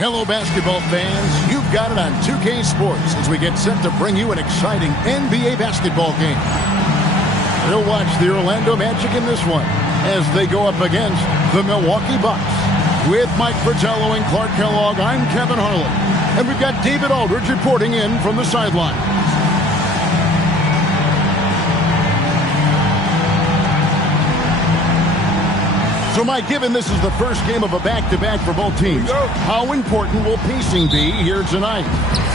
Hello, basketball fans. You've got it on 2K Sports as we get set to bring you an exciting NBA basketball game. We'll watch the Orlando Magic in this one as they go up against the Milwaukee Bucks. With Mike Fratello and Clark Kellogg, I'm Kevin Harlan. And we've got David Aldridge reporting in from the sideline. So, Mike, given this is the first game of a back-to-back for both teams, how important will pacing be here tonight?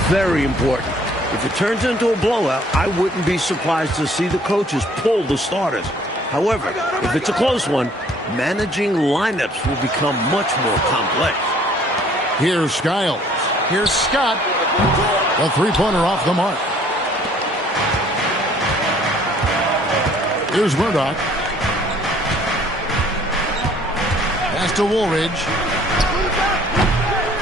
Very important. If it turns into a blowout, I wouldn't be surprised to see the coaches pull the starters. However, if it's a close one, managing lineups will become much more complex. Here's Skiles. Here's Scott. A three-pointer off the mark. Here's Murdoch. Pass to Woolridge.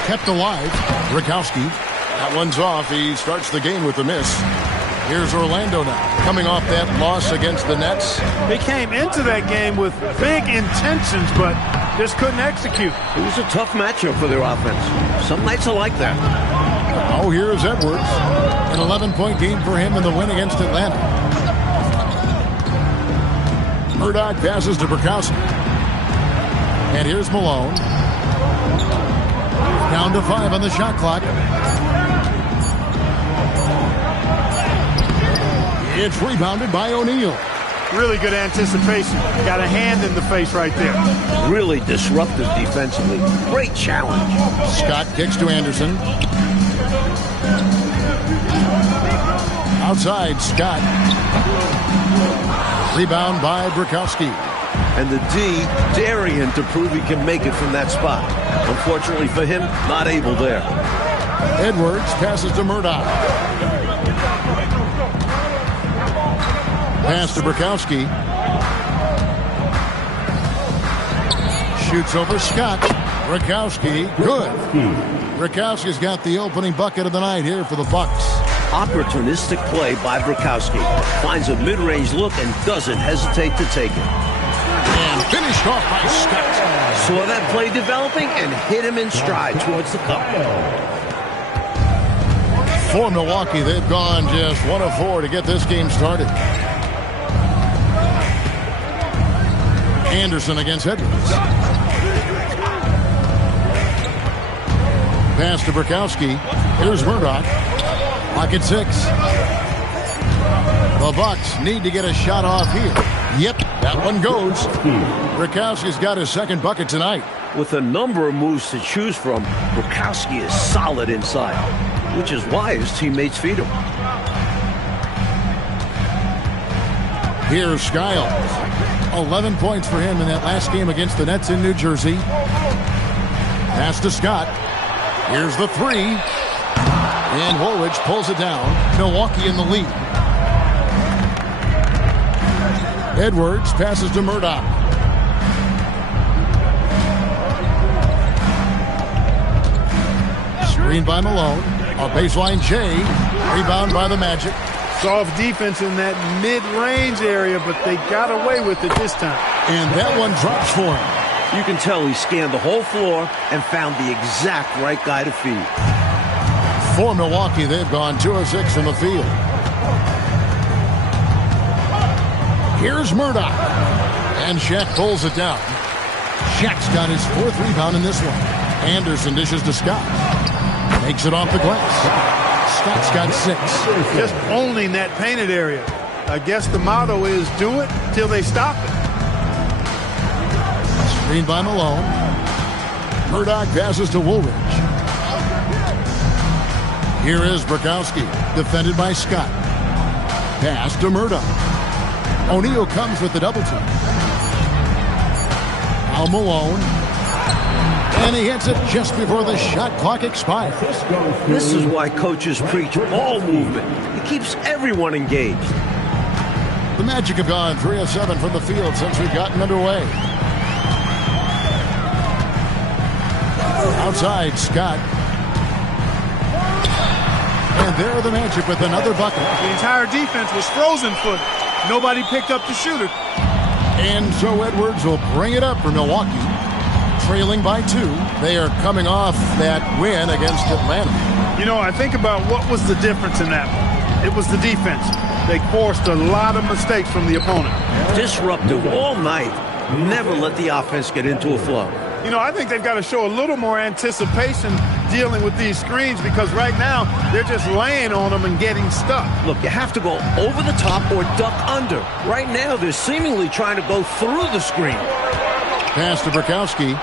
Kept alive. Rakowski. That one's off. He starts the game with a miss. Here's Orlando now, coming off that loss against the Nets. They came into that game with big intentions, but just couldn't execute. It was a tough matchup for their offense. Some nights are like that. Oh, here's Edwards. An 11-point game for him in the win against Atlanta. Murdoch passes to Burkowski. And here's Malone. Down to 5 on the shot clock. It's rebounded by O'Neal. Really good anticipation. Got a hand in the face right there. Really disruptive defensively. Great challenge. Scott kicks to Anderson. Outside, Scott. Rebound by Burkowski. And the D daring him to prove he can make it from that spot. Unfortunately for him, not able there. Edwards passes to Murdoch. Pass to Burkowski. Shoots over Scott. Rakowski, good. Rakowski's got the opening bucket of the night here for the Bucks. Opportunistic play by Burkowski. Finds a mid-range look and doesn't hesitate to take it. And finished off by Scott. Saw that play developing and hit him in stride towards the cup. For Milwaukee, they've gone just 1 of 4 to get this game started. Anderson against Edwards. Pass to Burkowski. Here's Murdoch. Pocket 6. The Bucks need to get a shot off here. Yep, that one goes. Burkowski's got his second bucket tonight. With a number of moves to choose from, Burkowski is solid inside, which is why his teammates feed him. Here's Skiles. 11 points for him in that last game against the Nets in New Jersey. Pass to Scott. Here's the three. And Woolridge pulls it down. Milwaukee in the lead. Edwards passes to Murdoch. Screen by Malone. A baseline J. Rebound by the Magic. Soft defense in that mid-range area, but they got away with it this time. And that one drops for him. You can tell he scanned the whole floor and found the exact right guy to feed. For Milwaukee, they've gone 2 of 6 from the field. Here's Murdoch. And Shaq pulls it down. Shaq's got his 4th rebound in this one. Anderson dishes to Scott. Makes it off the glass. Scott's got 6. Just owning that painted area. I guess the motto is do it till they stop it. Screen by Malone. Murdoch passes to Woolridge. Here is Burkowski, defended by Scott. Pass to Murdoch. O'Neal comes with the double team. Al Malone. And he hits it just before the shot clock expires. This is why coaches preach ball movement. It keeps everyone engaged. The Magic have gone 3 of 7 from the field since we've gotten underway. Outside, Scott. And there the Magic with another bucket. The entire defense was frozen-footed. Nobody picked up the shooter. And so Edwards will bring it up for Milwaukee. trailing by 2. They are coming off that win against Atlanta. You know, I think about what was the difference in that one. It was the defense. They forced a lot of mistakes from the opponent. Disruptive all night. Never let the offense get into a flow. You know, I think they've got to show a little more anticipation dealing with these screens, because right now they're just laying on them and getting stuck. Look, you have to go over the top or duck under. Right now they're seemingly trying to go through the screen. Pass to Burkowski.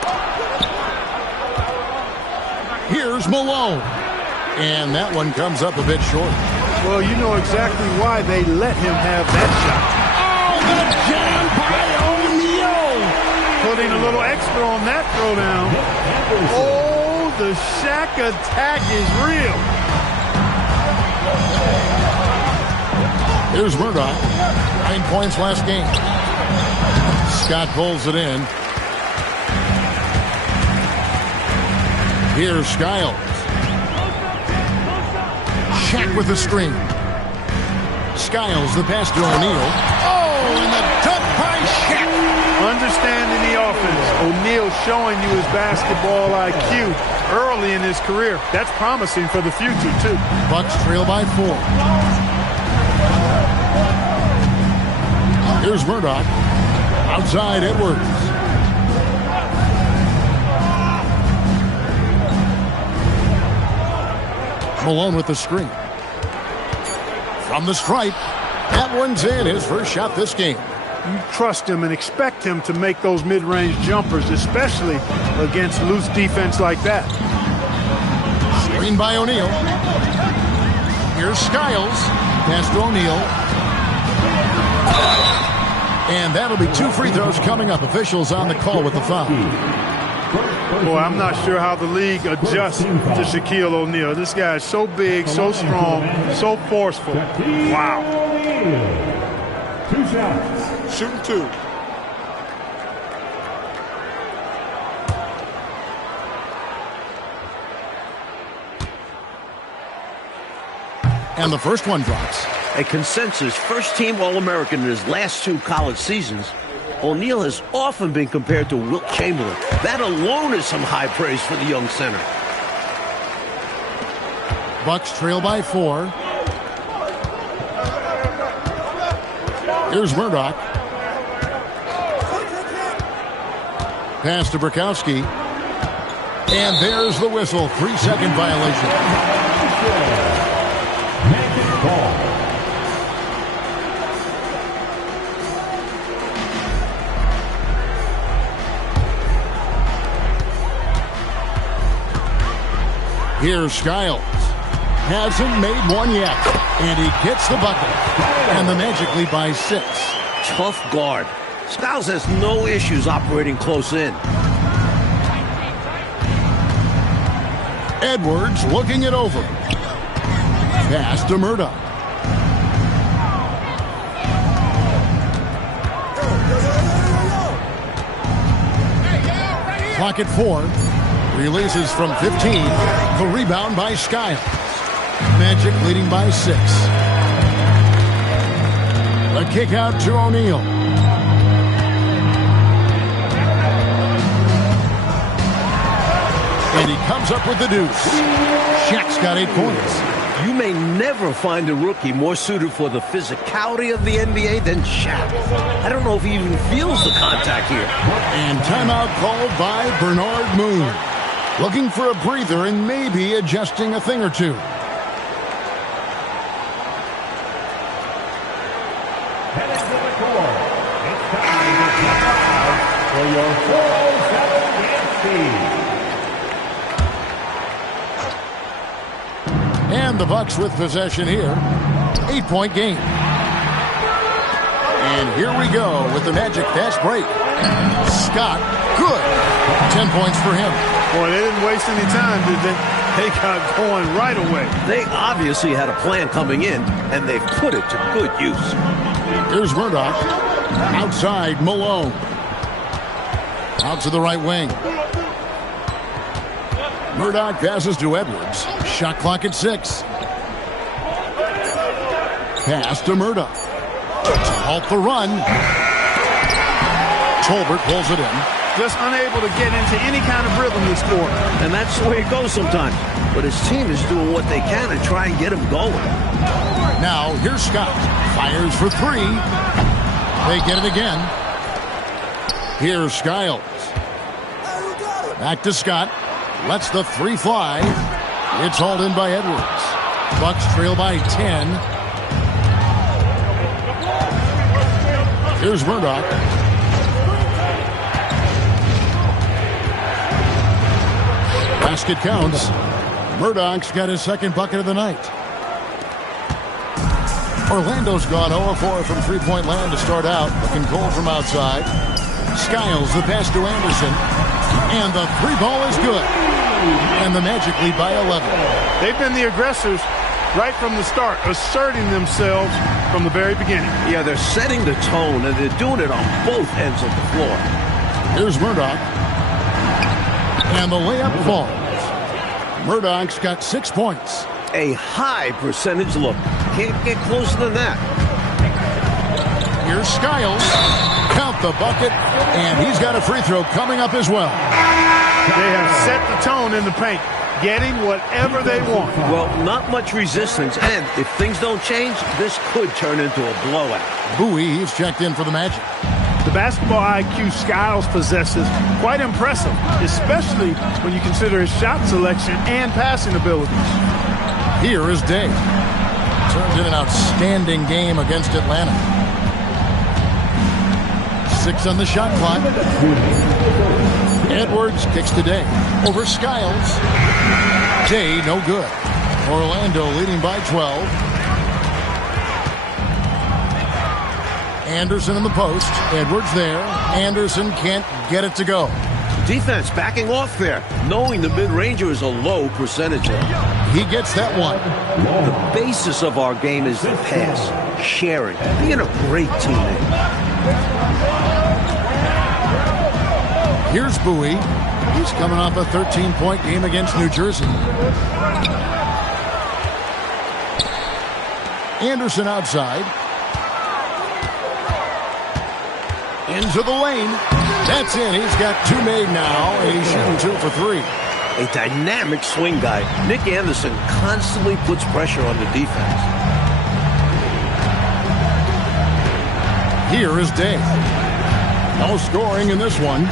Here's Malone. And that one comes up a bit short. Well, you know exactly why they let him have that shot. Oh, the jam by O'Neal. Putting a little extra on that throwdown. Oh, the Shaq attack is real. Here's Murdoch. 9 points last game. Scott pulls it in. Here's Skiles. Shaq with the screen. Skiles, the pass to O'Neal. Oh, and the dunk by Shaq. Understanding the offense. O'Neal showing you his basketball IQ early in his career. That's promising for the future, too. Bucks trail by 4. Here's Murdoch. Outside Edwards. Malone with the screen. From the stripe. That one's in. His first shot this game. You trust him and expect him to make those mid-range jumpers, especially against loose defense like that. Screen by O'Neal. Here's Skiles. Pass to O'Neal. And that'll be 2 free throws coming up. Officials on the call with the foul. Boy, I'm not sure how the league adjusts to Shaquille O'Neal. This guy is so big, so strong, so forceful. Wow. 2 shots. Shooting 2. And the first one drops. A consensus first-team All-American in his last 2 college seasons, O'Neal has often been compared to Wilt Chamberlain. That alone is some high praise for the young center. Bucks trail by 4. Here's Murdoch. Pass to Burkowski. And there's the whistle. 3-second violation. Here's Skiles. Hasn't made one yet. And he gets the bucket. And the Magic lead by 6. Tough guard. Skiles has no issues operating close in. Edwards looking it over. Pass to Murdoch. Clock at 4. Releases from 15. The rebound by Skiles. Magic leading by 6. A kick out to O'Neal. And he comes up with the deuce. Shaq's got 8 points. You may never find a rookie more suited for the physicality of the NBA than Shaq. I don't know if he even feels the contact here. And timeout called by Bernard Moon. Looking for a breather and maybe adjusting a thing or two. Headed to the court. It's time to check out for your 407 And the Bucks with possession here. 8-point game. And here we go with the Magic fast break. Scott, good. 10 points for him. Boy, they didn't waste any time, did they? They got going right away. They obviously had a plan coming in, and they've put it to good use. Here's Murdoch. Outside, Malone. Out to the right wing. Murdoch passes to Edwards. Shot clock at 6. Pass to Murdoch. To halt the run. Tolbert pulls it in. Just unable to get into any kind of rhythm this quarter. And that's the way it goes sometimes. But his team is doing what they can to try and get him going. Now, here's Scott. Fires for three. They get it again. Here's Skiles. Back to Scott. Lets the three fly. It's hauled in by Edwards. Bucks trail by 10. Here's Murdoch. Basket counts. Murdoch's got his second bucket of the night. Orlando's gone 0-4 from three-point land to start out. Looking cold from outside. Skiles the pass to Anderson. And the three ball is good. And the Magic lead by 11. They've been the aggressors right from the start, asserting themselves from the very beginning. Yeah, they're setting the tone, and they're doing it on both ends of the floor. Here's Murdoch. And the layup falls. Murdoch's got 6 points. A high percentage look. Can't get closer than that. Here's Skiles. Count the bucket. And he's got a free throw coming up as well. They have set the tone in the paint, getting whatever they want. Well, not much resistance, and if things don't change, this could turn into a blowout. Bowie, he's checked in for the Magic. The basketball IQ Skiles possesses quite impressive, especially when you consider his shot selection and passing abilities. Here is Day. Turned in an outstanding game against Atlanta. 6 on the shot clock. Edwards kicks to Day. Over Skiles. Day, no good. Orlando leading by 12. Anderson in the post. Edwards there. Anderson can't get it to go. Defense backing off there, knowing the mid-ranger is a low percentage. He gets that one. The basis of our game is the pass, sharing, being a great teammate. Here's Bowie. He's coming off a 13-point game against New Jersey. Anderson outside. Into the lane. That's in. He's got 2 made now, and he's shooting 2 for 3. A dynamic swing guy. Nick Anderson constantly puts pressure on the defense. Here is Day. No scoring in this one.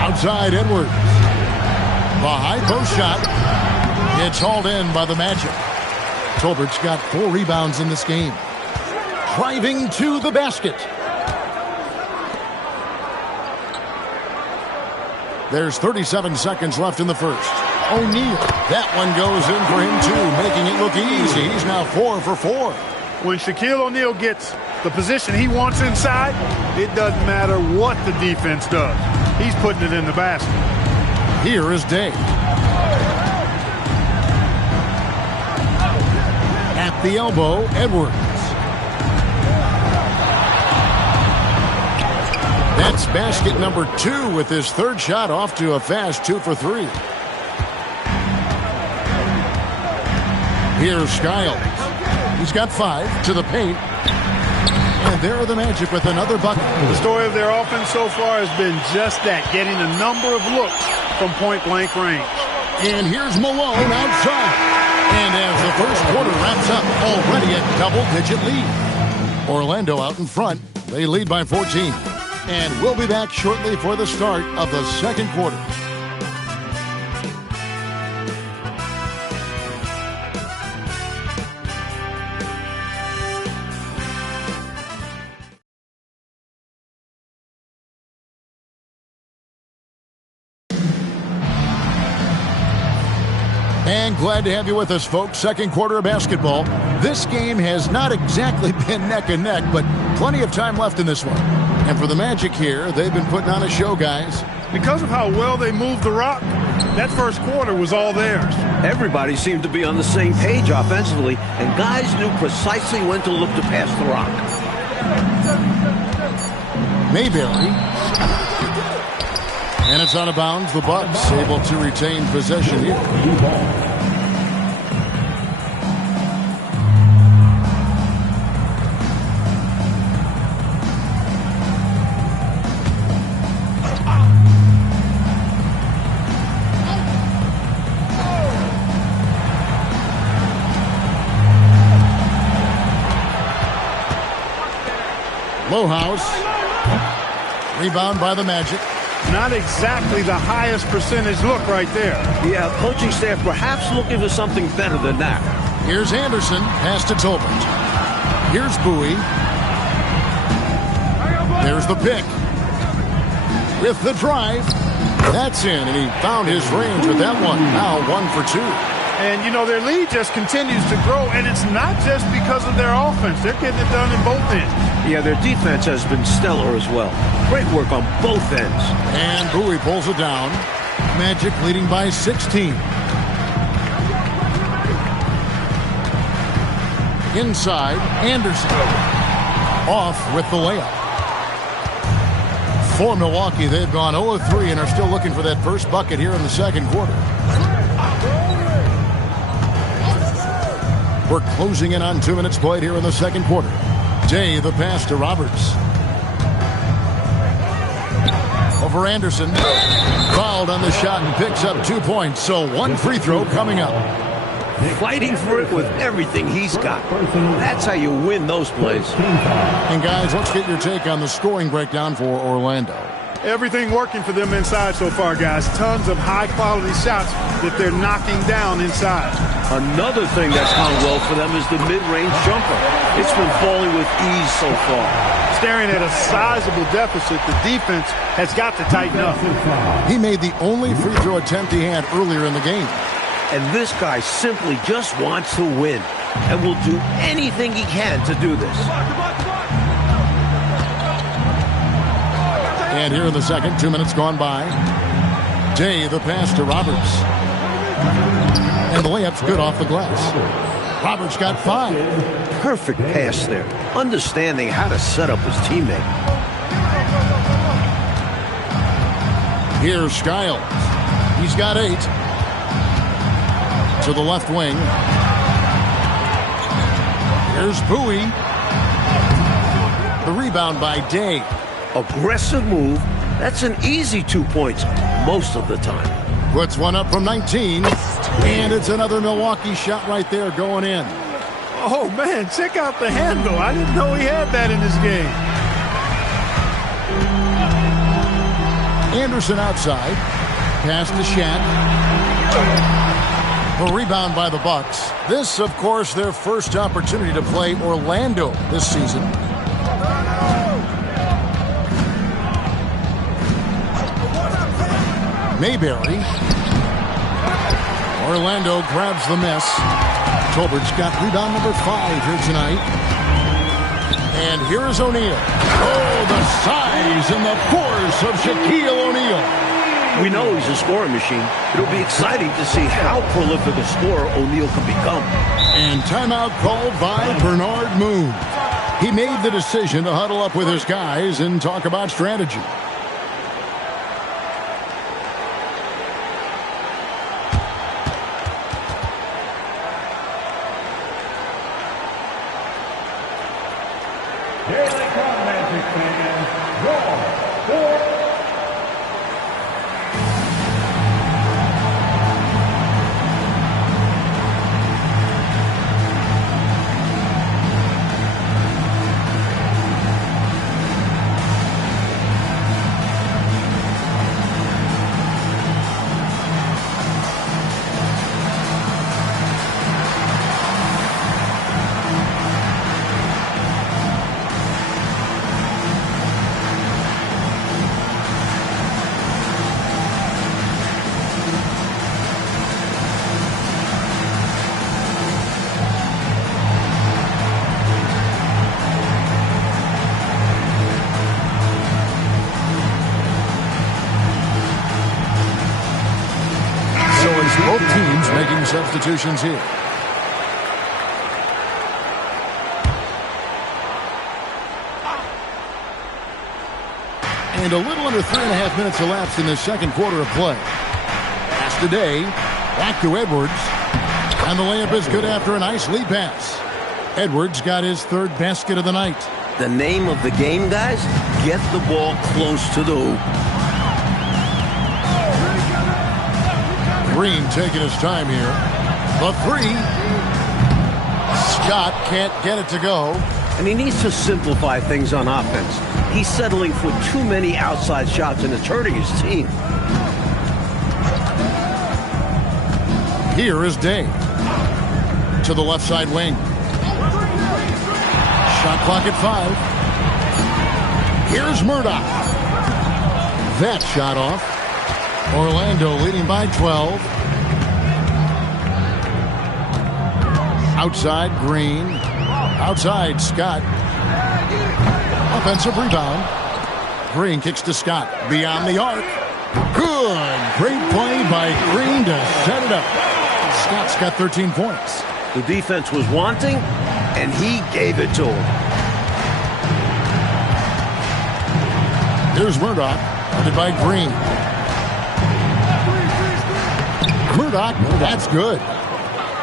Outside Edwards. The high post shot. It's hauled in by the Magic. Tolbert's got 4 rebounds in this game. Driving to the basket. There's 37 seconds left in the first. O'Neal. That one goes in for him too, making it look easy. He's now 4 for 4. When Shaquille O'Neal gets the position he wants inside, it doesn't matter what the defense does. He's putting it in the basket. Here is Day. At the elbow, Edwards. That's basket number 2 with his third shot off to a fast 2 for 3. Here's Skiles. He's got 5 to the paint. And there are the Magic with another bucket. The story of their offense so far has been just that, getting a number of looks from point-blank range. And here's Malone outside. And as the first quarter wraps up, already a double-digit lead. Orlando out in front. They lead by 14. And we'll be back shortly for the start of the second quarter. And glad to have you with us, folks. Second quarter of basketball. This game has not exactly been neck and neck, but plenty of time left in this one. And for the Magic here, they've been putting on a show, guys. Because of how well they moved the rock, that first quarter was all theirs. Everybody seemed to be on the same page offensively, and guys knew precisely when to look to pass the rock. Mayberry. And it's out of bounds. The Bucks able to retain possession here. Lohaus. Rebound by the Magic. Not exactly the highest percentage look right there. Yeah, coaching staff perhaps looking for something better than that. Here's Anderson. Pass to Tolbert. Here's Bowie. There's the pick. With the drive. That's in, and he found his range with that one. Now 1 for 2. And, you know, their lead just continues to grow, and it's not just because of their offense. They're getting it done in both ends. Yeah, their defense has been stellar as well. Great work on both ends. And Bowie pulls it down. Magic leading by 16. Inside, Anderson. Off with the layup. For Milwaukee, they've gone 0-3 and are still looking for that first bucket here in the second quarter. We're closing in on 2 minutes played here in the second quarter. Day, the pass to Roberts. Over Anderson. Fouled on the shot and picks up 2 points. So 1 free throw coming up. Fighting for it with everything he's got. That's how you win those plays. And guys, let's get your take on the scoring breakdown for Orlando. Everything working for them inside so far, guys. Tons of high-quality shots that they're knocking down inside. Another thing that's gone well for them is the mid-range jumper. It's been falling with ease so far. Staring at a sizable deficit, the defense has got to tighten up. He made the only free throw attempt he had earlier in the game. And this guy simply just wants to win and will do anything he can to do this. And here in the second, 2 minutes gone by. Day, the pass to Roberts. And the layup's good off the glass. Roberts got 5. Perfect pass there. Understanding how to set up his teammate. Here's Skiles. He's got 8. To the left wing. Here's Bowie. The rebound by Day. Aggressive move. That's an easy 2 points most of the time. Puts one up from 19. And it's another Milwaukee shot right there going in. Oh, man, check out the handle. I didn't know he had that in his game. Anderson outside. Pass to Shaq. The rebound by the Bucks. This, of course, their first opportunity to play Orlando this season. Mayberry. Orlando grabs the miss. Tolbert's got rebound number 5 here tonight. And here's O'Neal. Oh, the size and the force of Shaquille O'Neal. We know he's a scoring machine. It'll be exciting to see how prolific a scorer O'Neal can become. And timeout called by Bernard Moon. He made the decision to huddle up with his guys and talk about strategy. Here they come, Magic fans. Raw, 4. Both teams making substitutions here. And a little under 3.5 minutes elapsed in the second quarter of play. Pass to Day. Back to Edwards. And the layup is good after a nice lead pass. Edwards got his 3rd basket of the night. The name of the game, guys, get the ball close to the hoop. Green taking his time here. The 3. Scott can't get it to go. and he needs to simplify things on offense. He's settling for too many outside shots, and it's hurting his team. Here is Day. To the left side wing. Shot clock at 5. Here's Murdoch. That shot off. Orlando leading by 12. Outside, Green. Outside, Scott. Offensive rebound. Green kicks to Scott. Beyond the arc. Good. Great play by Green to set it up. Scott's got 13 points. The defense was wanting, and he gave it to him. Here's Murdoch. Funded by Green. Murdoch, that's good.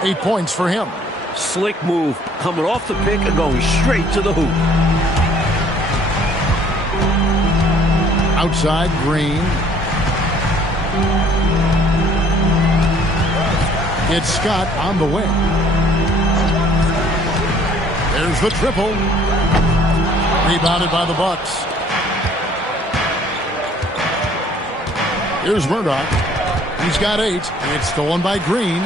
8 points for him. Slick move, coming off the pick and going straight to the hoop. Outside, Green. It's Scott on the wing. There's the triple. Rebounded by the Bucks. Here's Murdoch. He's got 8. It's stolen by Green.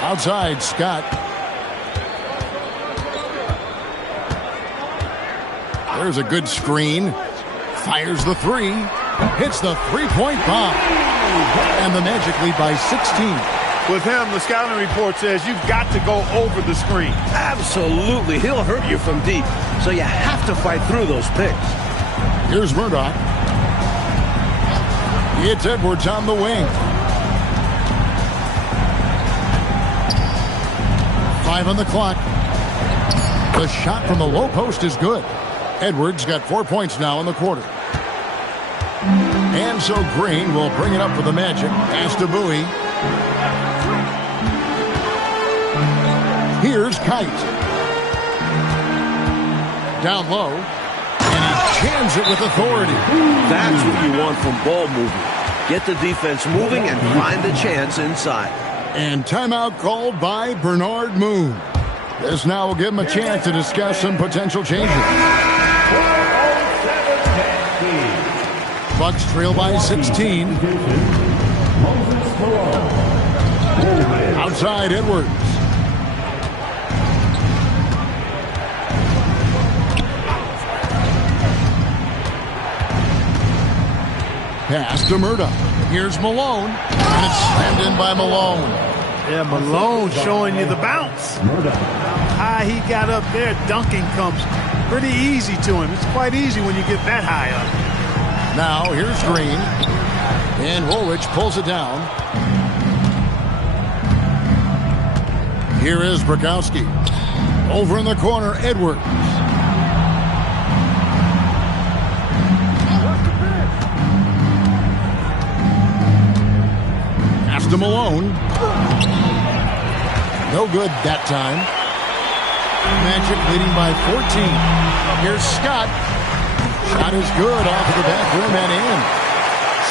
Outside, Scott. There's a good screen. Fires the 3. Hits the three-point bomb. And the Magic lead by 16. With him, the scouting report says you've got to go over the screen. Absolutely. He'll hurt you from deep. So you have to fight through those picks. Here's Murdoch. It's Edwards on the wing. 5 on the clock. The shot from the low post is good. Edwards got 4 points now in the quarter. And so Green will bring it up for the Magic. Pass to Bowie. Here's Kite. Down low. And he jams it with authority. That's what you want from ball movement. Get the defense moving and find the chance inside. And timeout called by Bernard Moon. This now will give him a chance to discuss some potential changes. Bucks trail by 16. Outside, Edwards. Pass to Murdoch. Here's Malone. And it's slammed in by Malone. Yeah, Malone showing you the bounce. How high he got up there, dunking comes pretty easy to him. It's quite easy when you get that high up. Now, here's Green. And Woolridge pulls it down. Here is Bukowski. Over in the corner, Edwards. Pass to Malone. No good that time. Magic leading by 14. Here's Scott. Shot is good off of the back rim and in.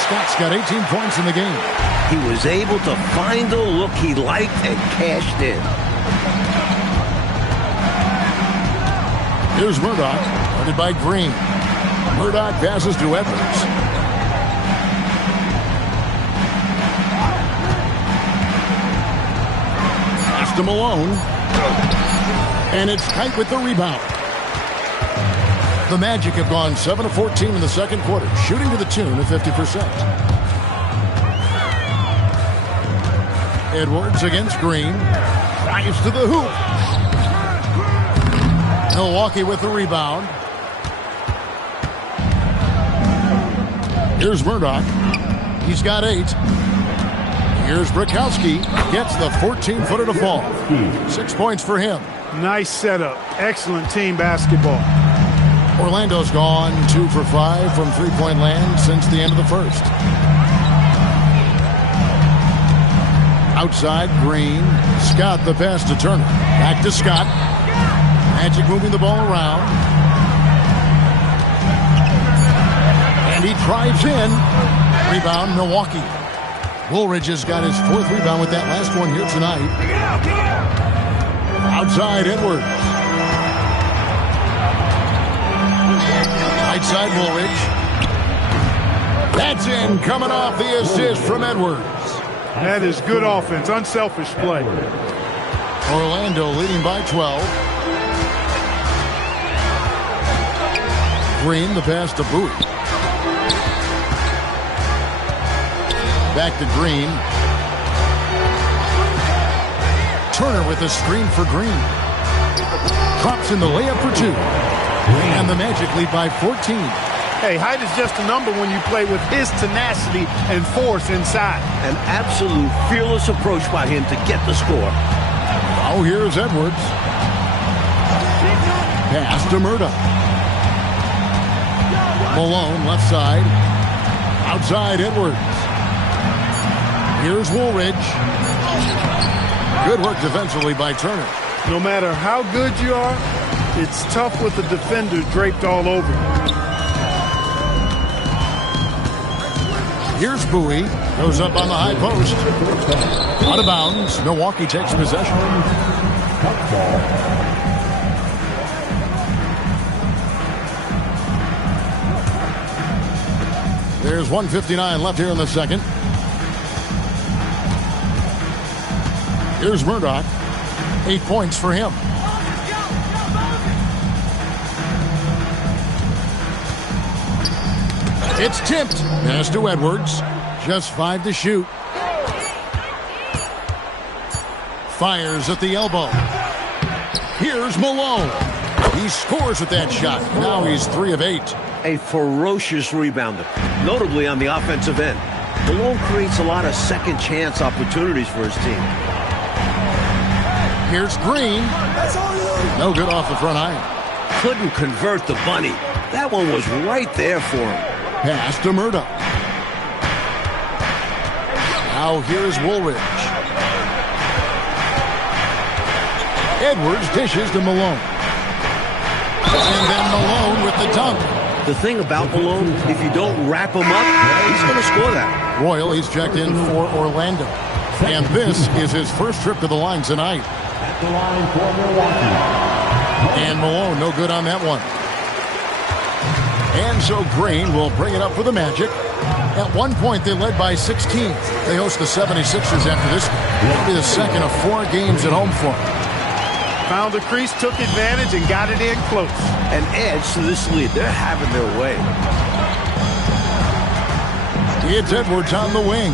Scott's got 18 points in the game. He was able to find the look he liked and cashed in. Here's Murdoch, guarded by Green. Murdoch passes to Edwards. Pass to Malone. And it's Kite with the rebound. The Magic have gone 7 of 14 in the second quarter, shooting to the tune of 50%. Edwards against Green. Drives to the hoop. Milwaukee with the rebound. Here's Murdoch. He's got 8. Here's Bukowski. Gets the 14-footer to fall. 6 points for him. Nice setup. Excellent team basketball. Orlando's gone 2 for 5 from three-point land since the end of the first. Outside, Green. Scott the pass to Turner. Back to Scott. Magic moving the ball around. And he drives in. Rebound, Milwaukee. Woolridge has got his 4th rebound with that last one here tonight. Outside Edwards. Right side Woolridge. That's in, coming off the assist from Edwards. That is good offense, unselfish play. Orlando leading by 12. Green, the pass to Bowie. Back to Green. Turner with a screen for Green. Drops in the layup for 2. And the Magic lead by 14. Hey, height is just a number when you play with his tenacity and force inside. An absolute fearless approach by him to get the score. Oh, here's Edwards. Pass to Murdoch. Malone, left side. Outside Edwards. Here's Woolridge. Good work defensively by Turner. No matter how good you are, it's tough with the defender draped all over you. Here's Bowie. Goes up on the high post. Out of bounds. Milwaukee takes possession. There's 1:59 left here in the second. Here's Murdoch. 8 points for him. It's tipped. Pass to Edwards. Just 5 to shoot. Fires at the elbow. Here's Malone. He scores with that shot. Now he's 3 of 8. A ferocious rebounder, notably on the offensive end. Malone creates a lot of second chance opportunities for his team. Here's Green. No good off the front iron. Couldn't convert the bunny. That one was right there for him. Pass to Murdoch. Now here's Woolridge. Edwards dishes to Malone. And then Malone with the dunk. The thing about Malone, if you don't wrap him up, he's going to score that. Royal, he's checked in for Orlando. And this is his first trip to the line tonight. At the line for Milwaukee. And Malone, no good on that one. And so Green will bring it up for the Magic. At one point, they led by 16. They host the 76ers after this. It'll be the second of 4 games at home for them. Found the crease, took advantage, and got it in close. An edge to this lead. They're having their way. It's Edwards on the wing.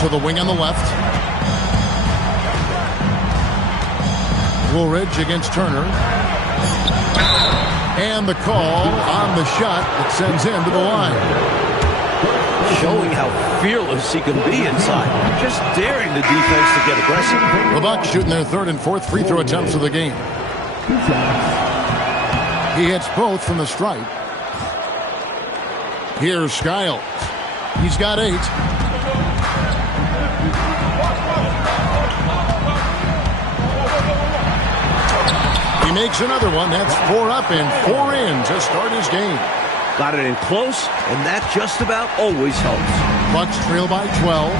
To the wing on the left. Woolridge against Turner. And the call on the shot that sends him to the line. Showing how fearless he can be inside. Just daring the defense to get aggressive. The Bucks shooting their 3rd and 4th free throw attempts of the game. He hits both from the stripe. Here's Skiles. He's got 8. He makes another one. That's 4 up and 4 in to start his game. Got it in close, and that just about always helps. Bucks trail by 12.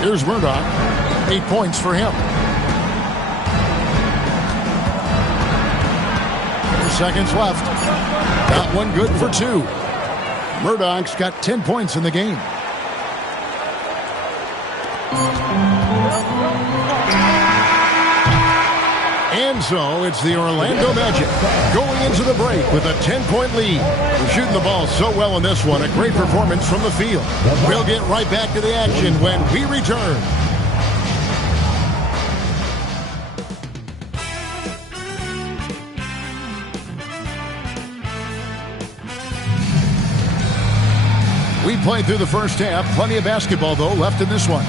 Here's Murdoch. 8 points for him. 4 seconds left. Got one good for 2. Murdoch's got 10 points in the game. And so it's the Orlando Magic going into the break with a 10-point lead. They're shooting the ball so well in this one. A great performance from the field. We'll get right back to the action when we return. We played through the first half. Plenty of basketball, though, left in this one.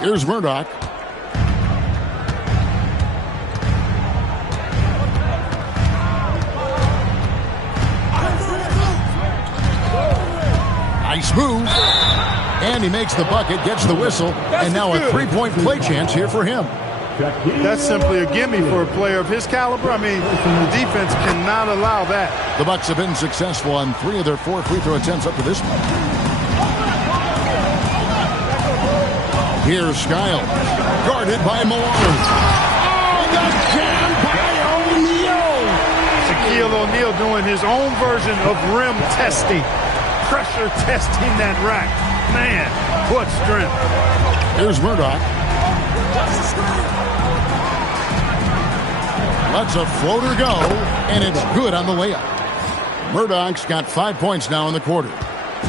Here's Murdoch. Nice move. And he makes the bucket, gets the whistle, and now a 3-point play chance here for him. That's simply a gimme for a player of his caliber. I mean, the defense cannot allow that. The Bucks have been successful on 3 of their 4 free throw attempts up to this point. Here's Skiles, guarded by Malone. Oh, the jam by O'Neal! Shaquille O'Neal doing his own version of rim testing. Pressure testing that rack. Man, what strength. Here's Murdoch. Lets a floater go, and it's good on the layup. Murdoch's got 5 points now in the quarter.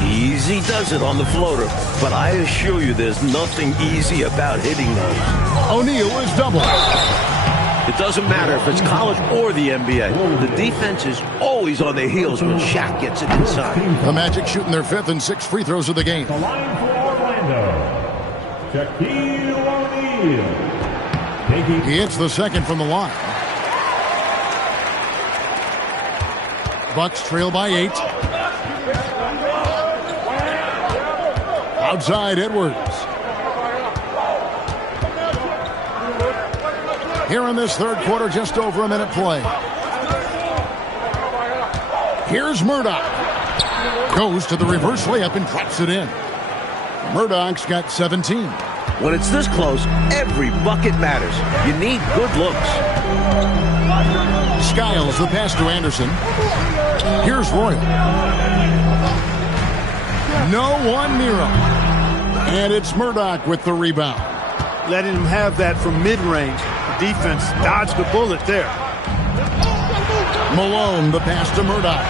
Easy does it on the floater, but I assure you there's nothing easy about hitting those. O'Neal is doubled. It doesn't matter if it's college or the NBA. The defense is always on their heels when Shaq gets it inside. The Magic shooting their 5th and 6th free throws of the game. The line for Orlando, Shaquille O'Neal. He hits the second from the line. Bucks trail by 8. Outside Edwards. Here in this third quarter, just over a minute play. Here's Murdoch. Goes to the reverse layup and drops it in. Murdoch's got 17. When it's this close, every bucket matters. You need good looks. Skiles the pass to Anderson. Here's Royal. No one near him. And it's Murdoch with the rebound. Letting him have that from mid-range. The defense dodged the bullet there. Malone the pass to Murdoch.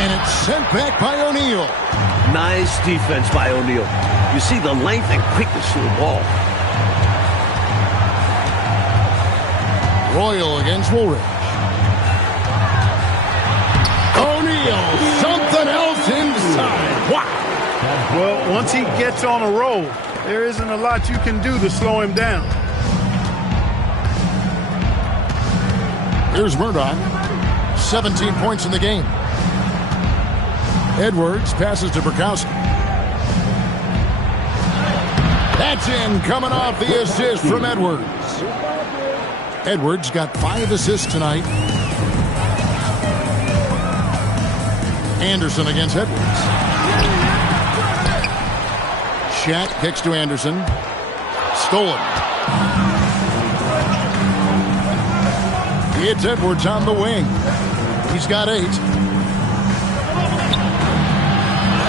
And it's sent back by O'Neal. Nice defense by O'Neal. You see the length and quickness to the ball. Royal against Woolridge. O'Neal, something else inside. Wow. Well, once he gets on a roll, there isn't a lot you can do to slow him down. Here's Murdoch. 17 points in the game. Edwards passes to Burkowski. That's in, coming off the assist from Edwards. Edwards got 5 assists tonight. Anderson against Edwards. Shaq kicks to Anderson. Stolen. It's Edwards on the wing. He's got 8.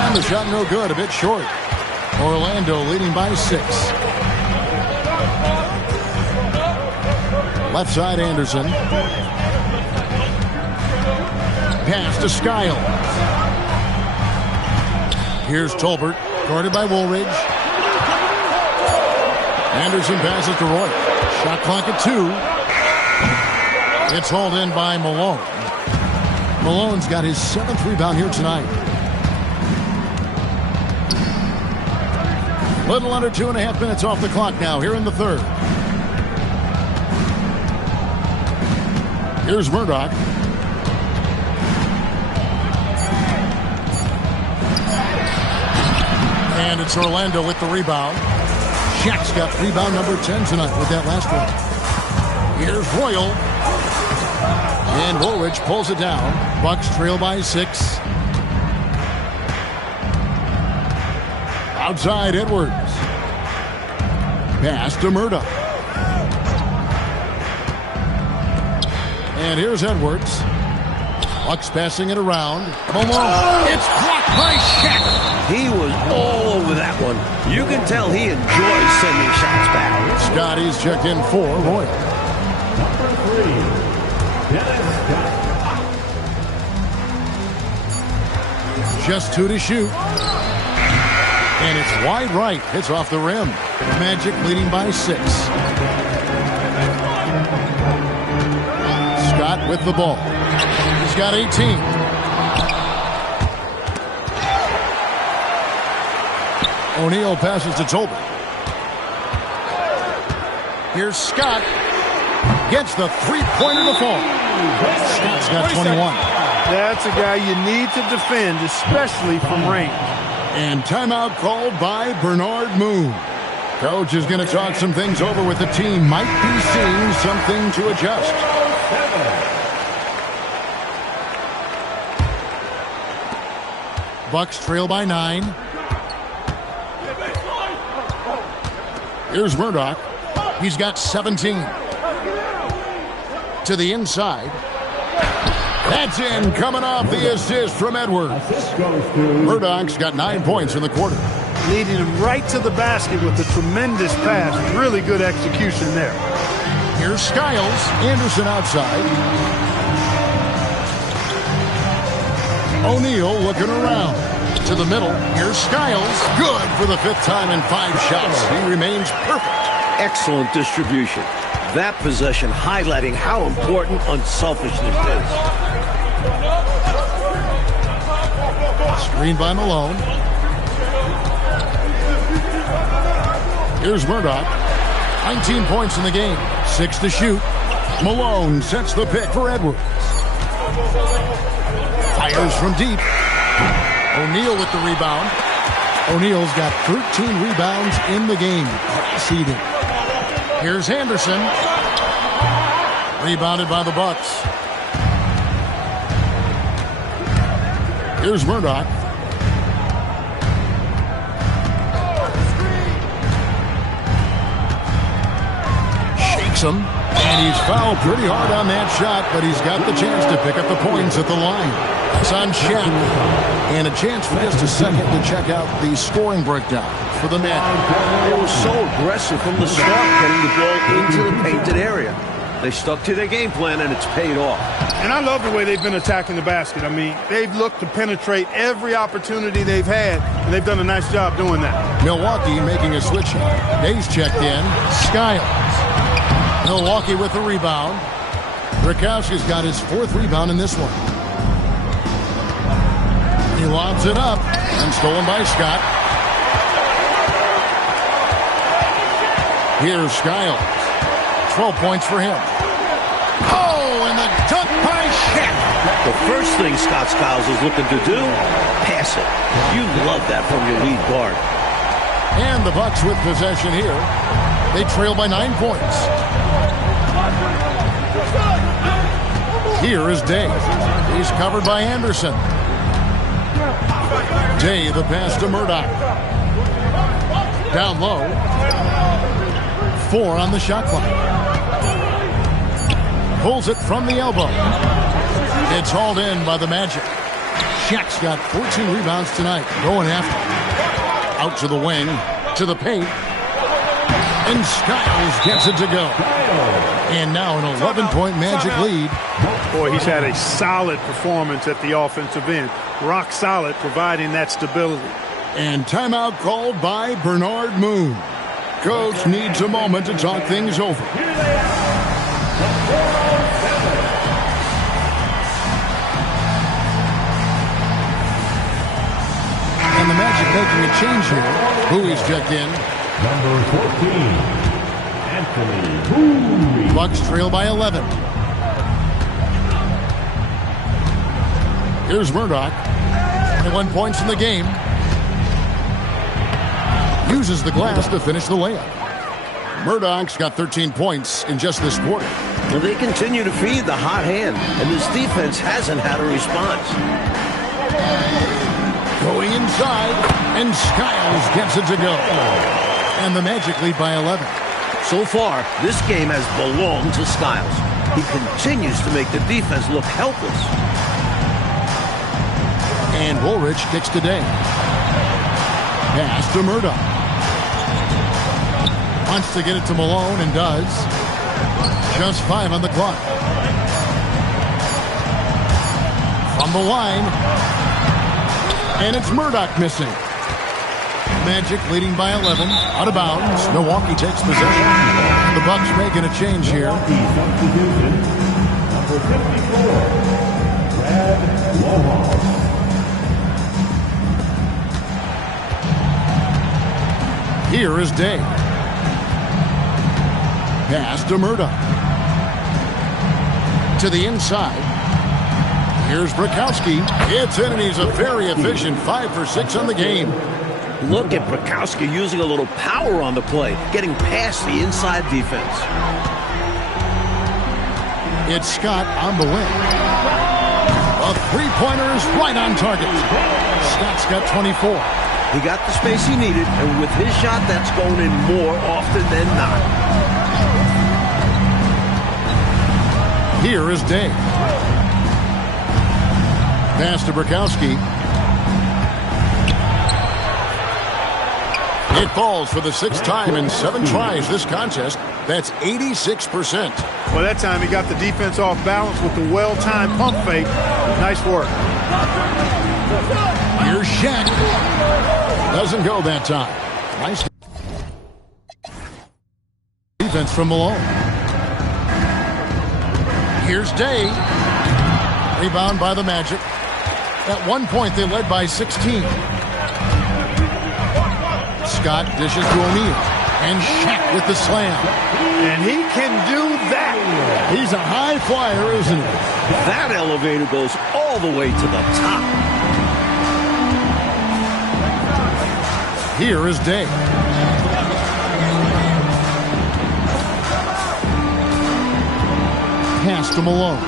And the shot no good, a bit short. Orlando leading by 6. Left side Anderson. Pass to Skiles. Here's Tolbert, guarded by Woolridge. Anderson passes to Roy. Shot clock at 2. It's hauled in by Malone. Malone's got his 7th rebound here tonight. Little under 2.5 minutes off the clock now here in the third. Here's Murdoch. And it's Orlando with the rebound. Shaq's got rebound number 10 tonight with that last one. Here's Royal. And Woolridge pulls it down. Bucks trail by 6. Outside Edwards. Pass to Murdoch. And here's Edwards. Bucks passing it around. Malone. It's blocked by Shaq. He was all over that one. You can tell he enjoys sending shots back. Scotty's checked in for Royal. Number 3, Dennis Scott. Just 2 to shoot. And it's wide right. It's off the rim. Magic leading by 6. Scott with the ball. He's got 18. O'Neal passes to Tolbert. Here's Scott. Gets the three-pointer to fall. Scott's got 21. That's a guy you need to defend, especially from range. And timeout called by Bernard Moon. Coach is going to talk some things over with the team. Might be seeing something to adjust. Bucks trail by 9. Here's Murdoch. He's got 17. To the inside. That's in, coming off the assist from Edwards. Murdoch's got 9 points in the quarter. Leading him right to the basket with a tremendous pass. Really good execution there. Here's Skiles. Anderson outside. O'Neal looking around. To the middle. Here's Skiles. Good for the 5th time in 5 shots. He remains perfect. Excellent distribution. That possession highlighting how important unselfishness is. Screen by Malone. Here's Murdoch. 19 points in the game. 6 to shoot. Malone sets the pick for Edwards. Fires from deep. O'Neal with the rebound. O'Neal's got 13 rebounds in the game. Seeding. Here's Anderson. Rebounded by the Bucks. Here's Murdoch. Shakes him. And he's fouled pretty hard on that shot, but he's got the chance to pick up the points at the line. It's on Shaq. And a chance for just a second to check out the scoring breakdown for the Magic. They were so aggressive from the start, getting the ball into the painted area. They stuck to their game plan, and it's paid off. And I love the way they've been attacking the basket. I mean, they've looked to penetrate every opportunity they've had, and they've done a nice job doing that. Milwaukee making a switch. Days checked in. Skiles. Milwaukee with the rebound. Rakowski's got his 4th rebound in this one. He lobs it up and stolen by Scott. Here's Skiles. 12 points for him. Oh, and the dunk by Shaq. The first thing Scott Skiles is looking to do, pass it. You love that from your lead guard. And the Bucks with possession here. They trail by 9 points. Here is Day. He's covered by Anderson. Day, the pass to Murdoch. Down low. 4 on the shot clock. Pulls it from the elbow. It's hauled in by the Magic. Shaq's got 14 rebounds tonight. Going after. Out to the wing. To the paint. And Skiles gets it to go. And now an 11-point Magic lead. Boy, he's had a solid performance at the offensive end. Rock solid, providing that stability. And timeout called by Bernard Moon. Coach needs a moment to talk things over. And the Magic making a change here. Bowie's checked in. Number 14, Anthony Bowie. Bucks trail by 11. Here's Murdoch. 21 points in the game. Uses the glass to finish the layup. Murdoch's got 13 points in just this quarter. Well, they continue to feed the hot hand, and this defense hasn't had a response. Going inside, and Skiles gets it to go. And the Magic lead by 11. So far, this game has belonged to Skiles. He continues to make the defense look helpless. And Woolrich kicks today. Pass to Murdoch. Wants to get it to Malone and does. Just 5 on the clock. From the line. And it's Murdoch missing. Magic leading by 11. Out of bounds. Milwaukee takes possession. The Bucks making a change here. Substitution, number 54, Brad Lohan. Here is Day. Pass to Murdoch. To the inside. Here's Brakowski. It's in, and he's a very efficient 5 for 6 on the game. Look at Brakowski using a little power on the play, getting past the inside defense. It's Scott on the wing. A three-pointer is right on target. Scott's got 24. He got the space he needed, and with his shot, that's going in more often than not. Here is Day. Pass to Brakowski. It falls for the 6th time in 7 tries this contest. That's 86%. Well, that time he got the defense off balance with the well-timed pump fake. Nice work. Here's Shaq. Doesn't go that time. Nice defense from Malone. Here's Day. Rebound by the Magic. At one point, they led by 16. Scott dishes to O'Neal. And Shaq with the slam. And he can do that. He's a high flyer, isn't he? That elevator goes all the way to the top. Here is Day. Pass to Malone.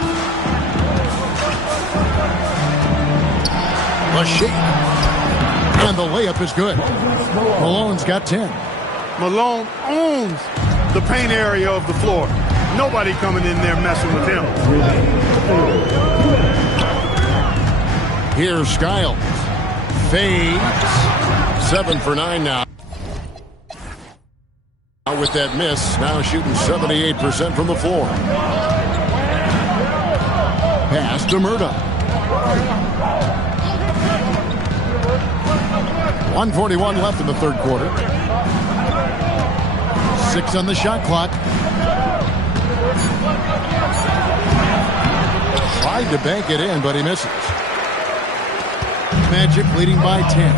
The shake. And the layup is good. Malone's got 10. Malone owns the paint area of the floor. Nobody coming in there messing with him. Here's Skiles. Fades. 7 for 9 now. With that miss, now shooting 78% from the floor. Pass to Murdoch. 1:41 left in the third quarter. 6 on the shot clock. Tried to bank it in, but he misses. Magic leading by 10.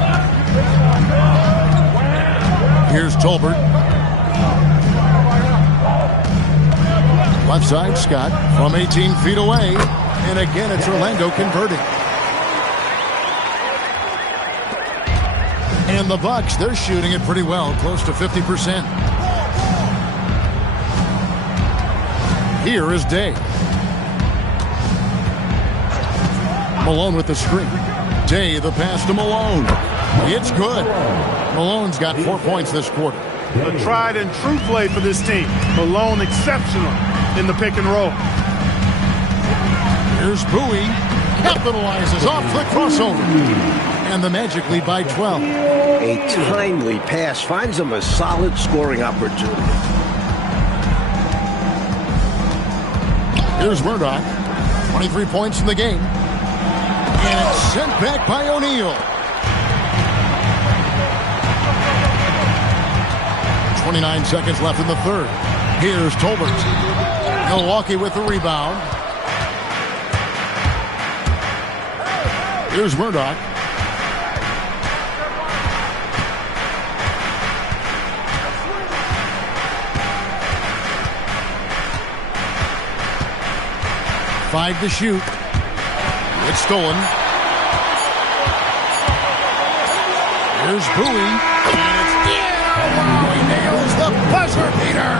Here's Tolbert. Left side, Scott from 18 feet away. And again, it's Orlando converting. And the Bucks, they're shooting it pretty well, close to 50%. Here is Day. Malone with the screen. Day, the pass to Malone. It's good. Malone's got 4 points this quarter. A tried and true play for this team. Malone exceptional in the pick and roll. Here's Bowie. Capitalizes off the crossover. And the Magic lead by 12. A timely pass finds them a solid scoring opportunity. Here's Murdoch. 23 points in the game. And it's sent back by O'Neal. 29 seconds left in the third. Here's Tolbert. Milwaukee with the rebound. Here's Murdoch. Five to shoot. It's stolen. Here's Bowie. And it's Bowie nails the buzzer beater.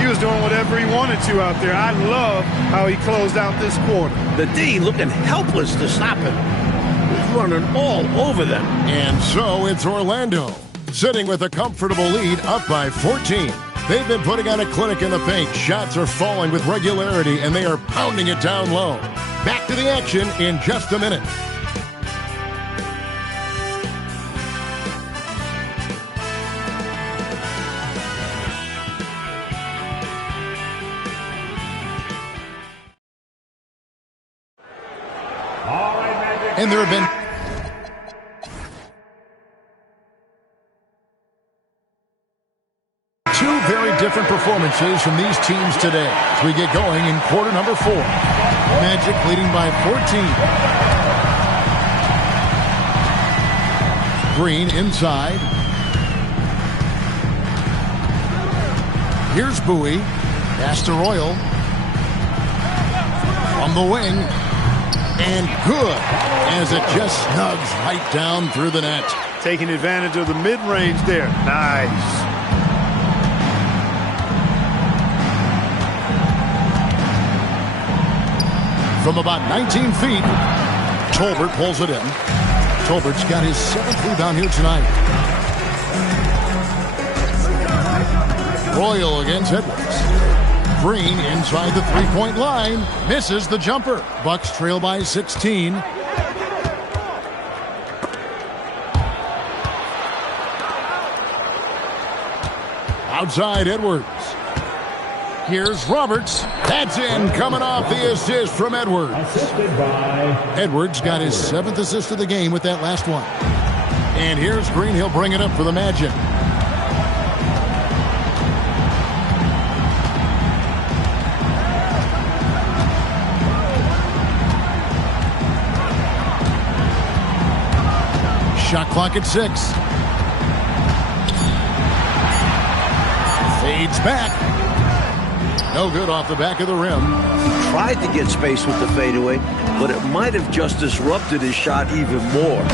He was doing whatever he wanted to out there. I love how he closed out this quarter. The D looking helpless to stop him. He's running all over them. And so it's Orlando, sitting with a comfortable lead up by 14. They've been putting on a clinic in the paint. Shots are falling with regularity, and they are pounding it down low. Back to the action in just a minute. And there have been two very different performances from these teams today as we get going in quarter number 4. Magic leading by 14. Green inside. Here's Bowie. Pass to Royal. From the wing. And good, as it just snugs right down through the net. Taking advantage of the mid-range there. Nice. From about 19 feet, Tolbert pulls it in. Tolbert's got his 7th rebound here tonight. Royal against Edwards. Green inside the three-point line. Misses the jumper. Bucks trail by 16. Outside Edwards. Here's Roberts. That's in, coming off the assist from Edwards. Edwards got his 7th assist of the game with that last one. And here's Green. He'll bring it up for the Magic. Shot clock at 6. Fades back. No good off the back of the rim. Tried to get space with the fadeaway, but it might have just disrupted his shot even more.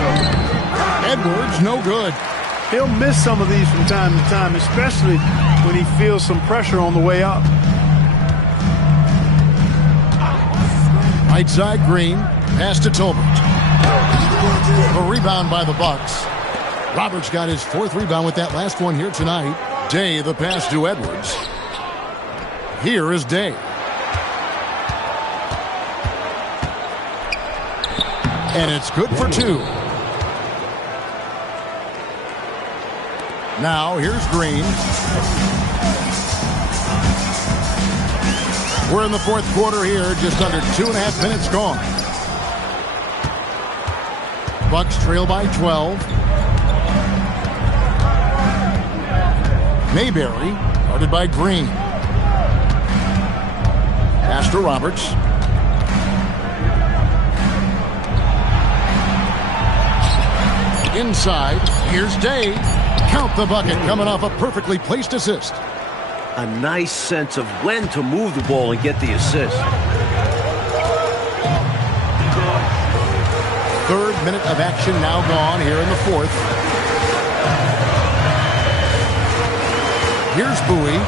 Edwards, no good. He'll miss some of these from time to time, especially when he feels some pressure on the way up. Right side Green. Pass to Tolbert. A rebound by the Bucks. Roberts got his 4th rebound with that last one here tonight. Day, the pass to Edwards. Here is Day. And it's good for 2. Now here's Green. We're in the 4th quarter here, just under 2.5 minutes gone. Bucks trail by 12. Mayberry, guarded by Green. Pass to Roberts. Inside, here's Day. Count the bucket, coming off a perfectly placed assist. A nice sense of when to move the ball and get the assist. 3rd minute of action now gone here in the 4th. Here's Bowie.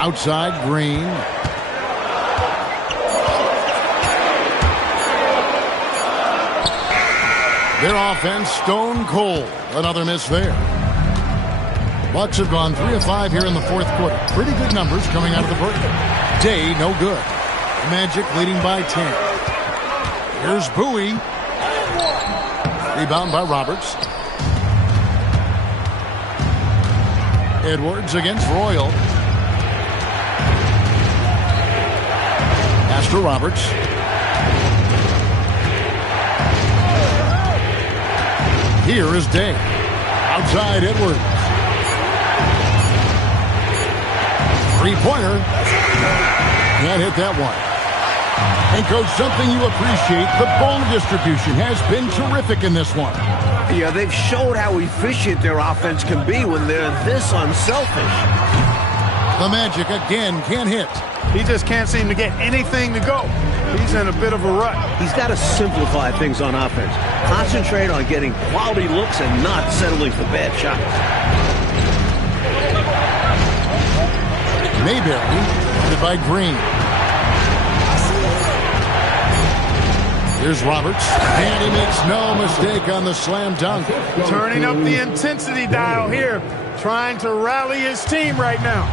Outside Green. Their offense stone cold. Another miss there. Bucks have gone 3 of 5 here in the 4th quarter. Pretty good numbers coming out of the break. Day, no good. Magic leading by 10. Here's Bowie. Rebound by Roberts. Edwards against Royal. Pass to Roberts. Here is Day. Outside Edwards. Three-pointer. Can't hit that one. And, Coach, something you appreciate, the ball distribution has been terrific in this one. Yeah, they've showed how efficient their offense can be when they're this unselfish. The Magic again can't hit. He just can't seem to get anything to go. He's in a bit of a rut. He's got to simplify things on offense. Concentrate on getting quality looks and not settling for bad shots. Mayberry, guarded by Green. Here's Roberts, and he makes no mistake on the slam dunk. Turning up the intensity dial here, trying to rally his team right now.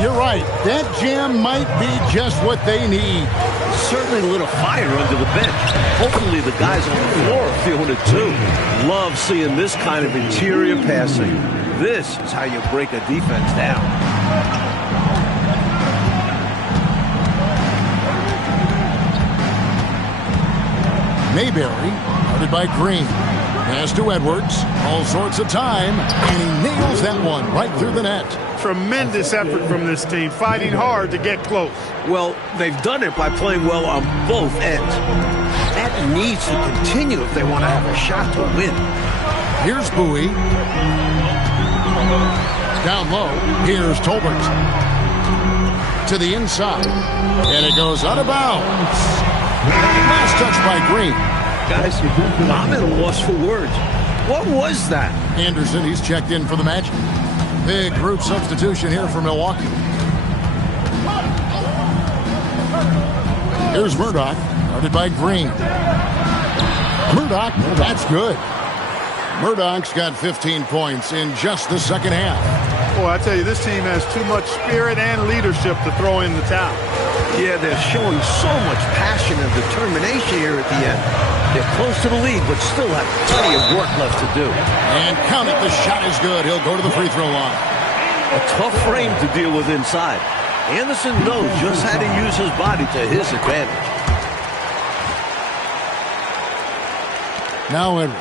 You're right. That jam might be just what they need. Certainly lit a fire under the bench. Hopefully the guys on the floor are feeling it too. Love seeing this kind of interior passing. This is how you break a defense down. Mayberry, guarded by Green. Pass to Edwards. All sorts of time. And he nails that one right through the net. Tremendous effort from this team, fighting hard to get close. Well, they've done it by playing well on both ends. That needs to continue if they want to have a shot to win. Here's Bowie. Down low. Here's Tolbert. to the inside. And it goes out of bounds. Last touch by Green. Guys, I'm at a loss for words. What was that? Anderson, he's checked in for the match. Big group substitution here for Milwaukee. Here's Murdoch, guarded by Green. Murdoch, that's good. Murdoch's got 15 points in just the second half. Boy, I tell you, this team has too much spirit and leadership to throw in the towel. Yeah, they're showing so much passion and determination here at the end. They're close to the lead, but still have plenty of work left to do. And count it, the shot is good. He'll go to the free throw line. A tough frame to deal with inside. Anderson knows just how to use his body to his advantage. Now Edwards.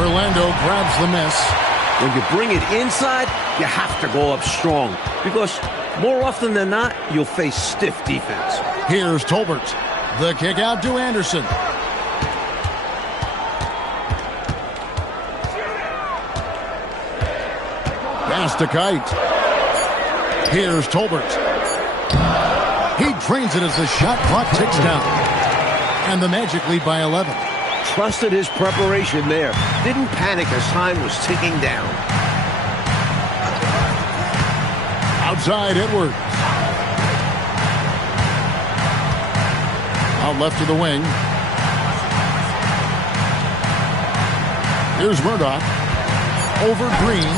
Orlando grabs the miss. When you bring it inside, you have to go up strong. Because more often than not, you'll face stiff defense. Here's Tolbert. The kick out to Anderson. Pass to Kite. Here's Tolbert. He drains it as the shot clock ticks down. And the Magic lead by 11. Trusted his preparation there. Didn't panic as time was ticking down. Outside Edwards. Out left to the wing. Here's Murdoch. Over Green.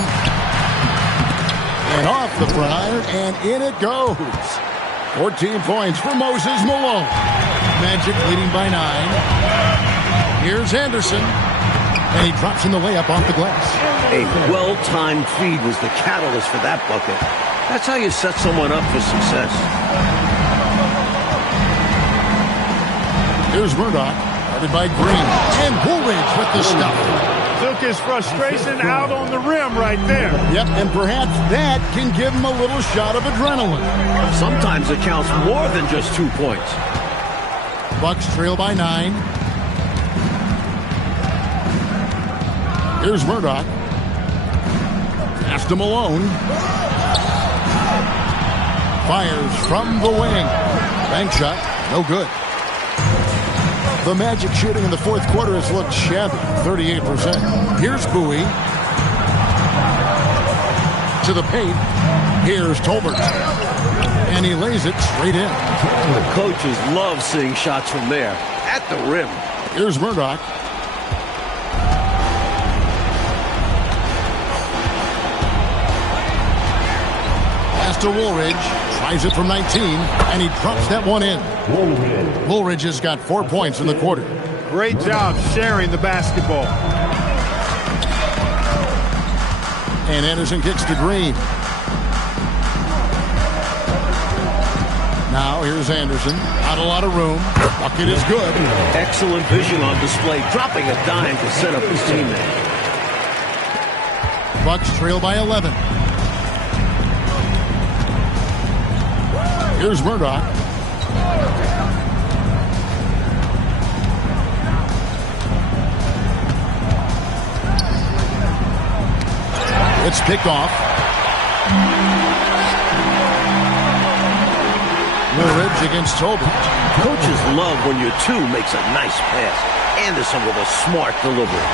And off the front iron, and in it goes. 14 points for Moses Malone. Magic leading by 9. Here's Anderson. And he drops in the layup off the glass. A well-timed feed was the catalyst for that bucket. That's how you set someone up for success. Here's Murdoch, guarded by Green. And Woolridge with the stuff. Took his frustration out on the rim right there. Yep, and perhaps that can give him a little shot of adrenaline. Sometimes it counts more than just 2 points. Bucks trail by 9. Here's Murdoch. Pass to Malone. Fires from the wing. Bank shot, no good. The Magic shooting in the fourth quarter has looked shabby, 38%. Here's Bowie. To the paint. Here's Tolbert. And he lays it straight in. The coaches love seeing shots from there, at the rim. Here's Murdoch. Pass to Woolridge. Tries it from 19, and he drops that one in. Woolridge has got 4 points in the quarter. Great job sharing the basketball. And Anderson kicks to Green. Now here's Anderson. Not a lot of room. Bucket is good. Excellent vision on display, dropping a dime to set up his teammate. Bucks trail by 11. Here's Murdoch. It's picked off. Woolridge against Tolbert. Coaches love when your 2 makes a nice pass. Anderson with a smart delivery.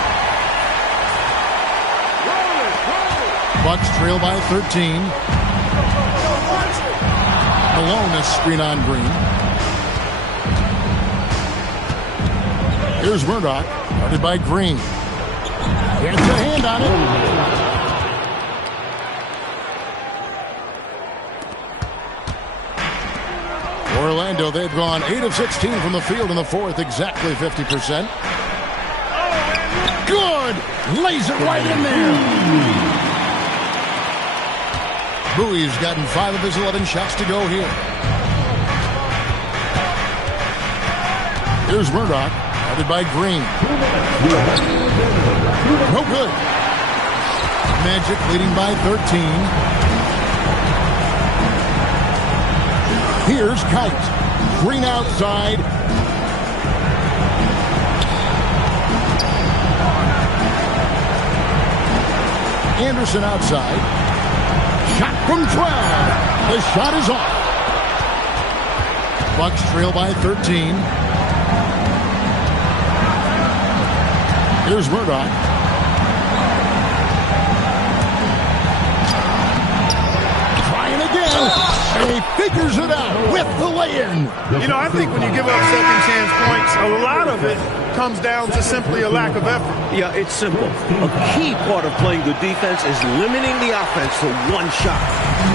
Bucks trail by 13. Malone is screen on Green. Here's Murdoch, guarded by Green. Gets a hand on it. Orlando, they've gone 8 of 16 from the field in the fourth, exactly 50%. Good! Lays it right in there. Bowie's gotten 5 of his 11 shots to go here. Here's Murdoch, guarded by Green. No good. Magic leading by 13. Here's Kite. Green outside. Anderson outside. Shot from 12. The shot is off. Bucks trail by 13. Here's Murdoch. Trying again. And he figures it out with the lay-in. You know, I think when you give up second chance points, a lot of it comes down to simply a lack of effort. Yeah, it's simple. A key part of playing good defense is limiting the offense to one shot.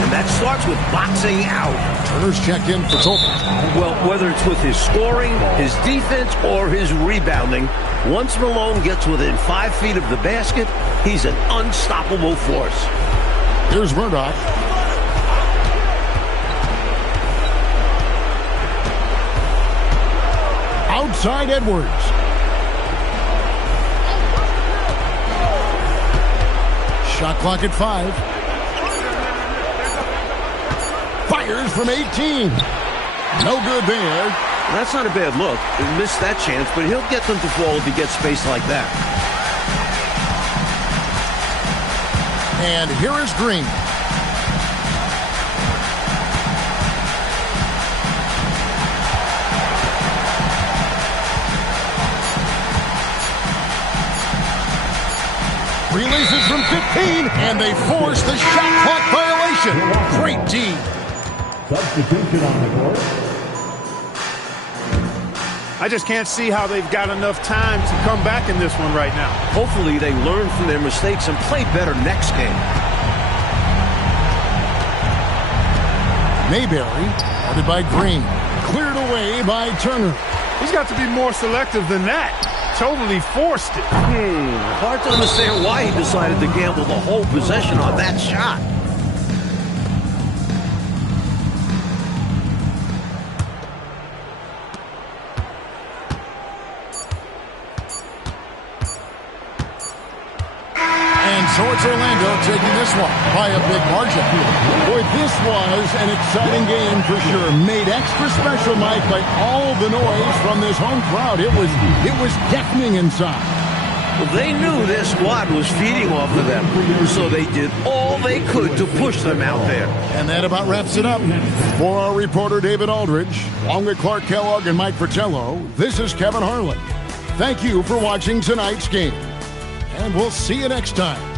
And that starts with boxing out. Turner's checked in for Tolbert. Well, whether it's with his scoring, his defense, or his rebounding, once Malone gets within 5 feet of the basket, he's an unstoppable force. Here's Murdoch. Outside Edwards. Shot clock at 5. Fires from 18. No good there. That's not a bad look. He missed that chance, but he'll get them to fall if he gets space like that. And here is Green. Releases from 15, and they force the shot clock violation. Great D. Substitution on the court. I just can't see how they've got enough time to come back in this one right now. Hopefully they learn from their mistakes and play better next game. Mayberry, guarded by Green. Cleared away by Turner. He's got to be more selective than that. Totally forced it. Hard to understand why he decided to gamble the whole possession on that shot. And so it's Orlando taking this one by a big margin. Boy, this was an exciting game for sure. Made extra special, Mike, by all the noise from this home crowd. It was deafening inside. Well, they knew their squad was feeding off of them, so they did all they could to push them out there. And that about wraps it up. For our reporter, David Aldridge, along with Clark Kellogg and Mike Fratello, this is Kevin Harlan. Thank you for watching tonight's game. And we'll see you next time.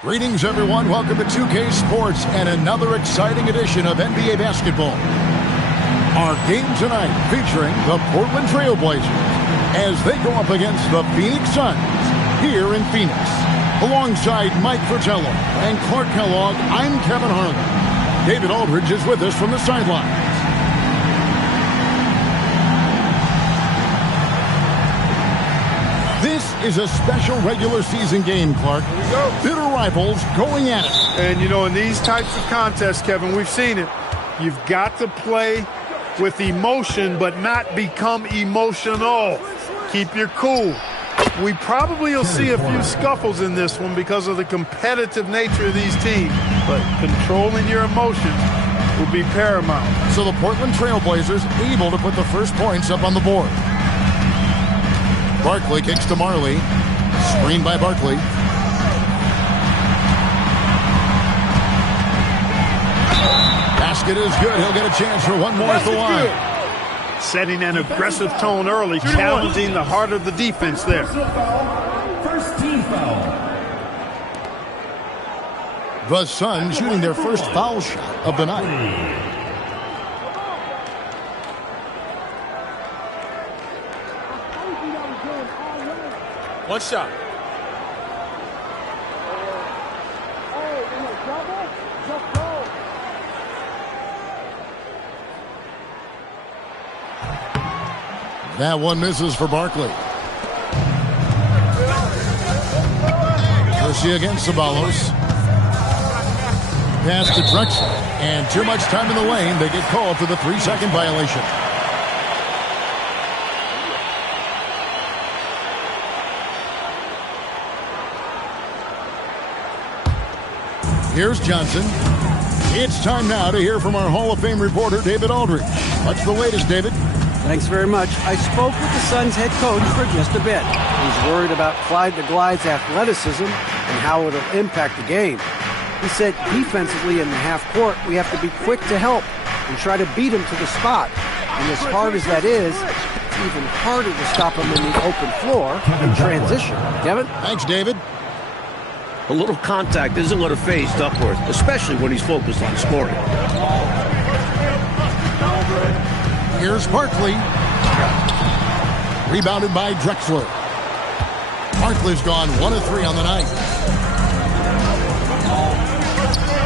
Greetings, everyone. Welcome to 2K Sports and another exciting edition of NBA basketball. Our game tonight featuring the Portland Trail Blazers as they go up against the Phoenix Suns here in Phoenix. Alongside Mike Fratello and Clark Kellogg, I'm Kevin Harlan. David Aldridge is with us from the sidelines. This is a special regular season game, Clark. Here we go. Bitter rivals going at it. And, you know, in these types of contests, Kevin, we've seen it. You've got to play with emotion, but not become emotional. Keep your cool. We probably will see a few scuffles in this one because of the competitive nature of these teams. But controlling your emotions will be paramount. So the Portland Trail Blazers able to put the first points up on the board. Barkley kicks to Marley. Screen by Barkley. Basket is good. He'll get a chance for one more at the line. Setting an aggressive tone early, challenging the heart of the defense there. First team foul. The Suns shooting their first foul shot of the night. One shot. That one misses for Barkley. Kersey against Ceballos. Pass to Drexler. And too much time in the lane. They get called for the 3-second violation. Here's Johnson. It's time now to hear from our Hall of Fame reporter, David Aldridge. What's the latest, David? Thanks very much. I spoke with the Suns head coach for just a bit. He's worried about Clyde the Glide's athleticism and how it'll impact the game. He said defensively in the half court, we have to be quick to help and try to beat him to the spot. And as hard as that is, it's even harder to stop him in the open floor in transition. Kevin? Thanks, David. A little contact isn't going to phase Duckworth, especially when he's focused on scoring. Here's Barkley. Rebounded by Drexler. Barkley's gone 1 of 3 on the night.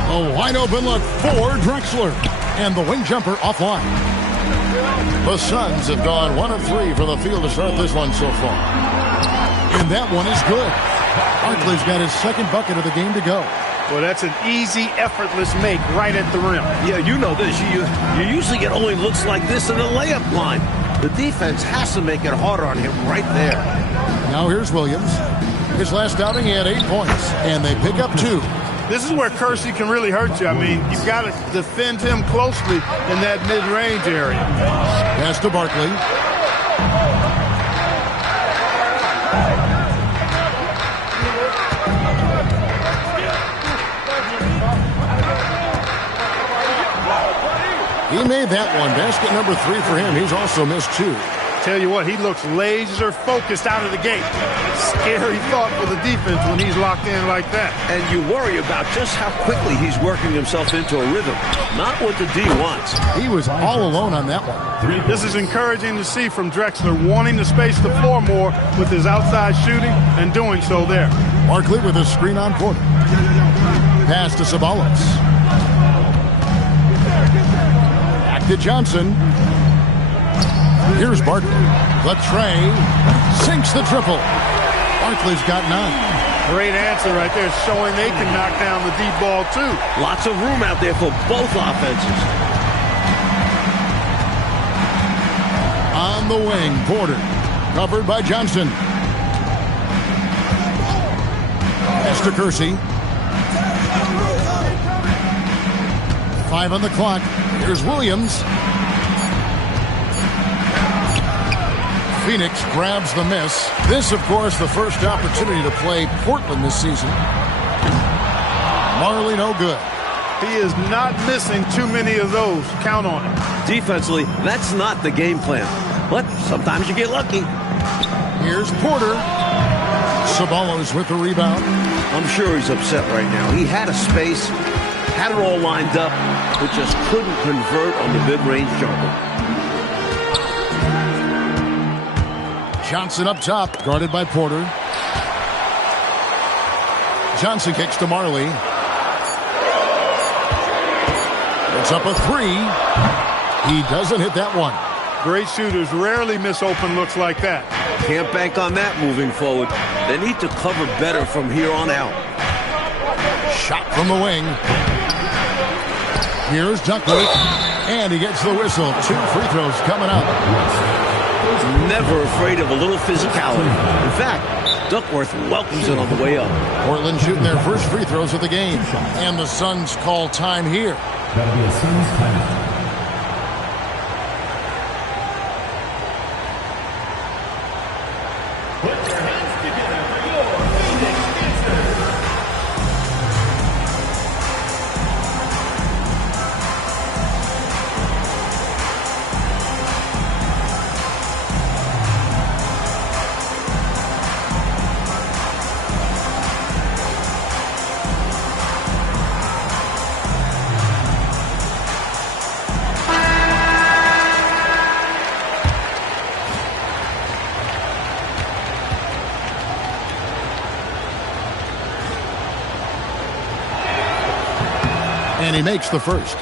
A wide open look for Drexler. And the wing jumper offline. The Suns have gone 1 of 3 from the field to start this one so far. And that one is good. Barkley's got his second bucket of the game to go. Well, that's an easy, effortless make right at the rim. Yeah, you know this. You usually get only looks like this in the layup line. The defense has to make it harder on him right there. Now here's Williams. His last outing, he had 8 points, and they pick up 2. This is where Kersey can really hurt you. I mean, you've got to defend him closely in that mid-range area. Pass to Barkley. He made that one. Basket number 3 for him. He's also missed 2. Tell you what, he looks laser focused out of the gate. Scary thought for the defense when he's locked in like that. And you worry about just how quickly he's working himself into a rhythm. Not what the D wants. He was all alone on that one. This is encouraging to see from Drexler, wanting to space the floor more with his outside shooting and doing so there. Barkley with a screen on Porter. Pass to Ceballos. Back to Johnson. Here's Barkley. The tray. Sinks the triple. Barkley's got 9. Great answer right there, showing they can knock down the deep ball too. Lots of room out there for both offenses. On the wing, Porter. Covered by Johnson. Pass to Kersey. 5 on the clock. Here's Williams. Phoenix grabs the miss. This, of course, the first opportunity to play Portland this season. Marley no good. He is not missing too many of those. Count on it. Defensively, that's not the game plan. But sometimes you get lucky. Here's Porter. Ceballos with the rebound. I'm sure he's upset right now. He had a space, had it all lined up, but just couldn't convert on the mid-range jumper. Johnson up top, guarded by Porter. Johnson kicks to Marley. It's up a three. He doesn't hit that one. Great shooters rarely miss open looks like that. Can't bank on that moving forward. They need to cover better from here on out. Shot from the wing. Here's Duckworth, and he gets the whistle. 2 free throws coming up. Never afraid of a little physicality. In fact, Duckworth welcomes it on the way up. Portland shooting their first free throws of the game. And the Suns call time here. That'll be a Suns timeout. Put your hands together for your Phoenix Pacers. And he makes the first.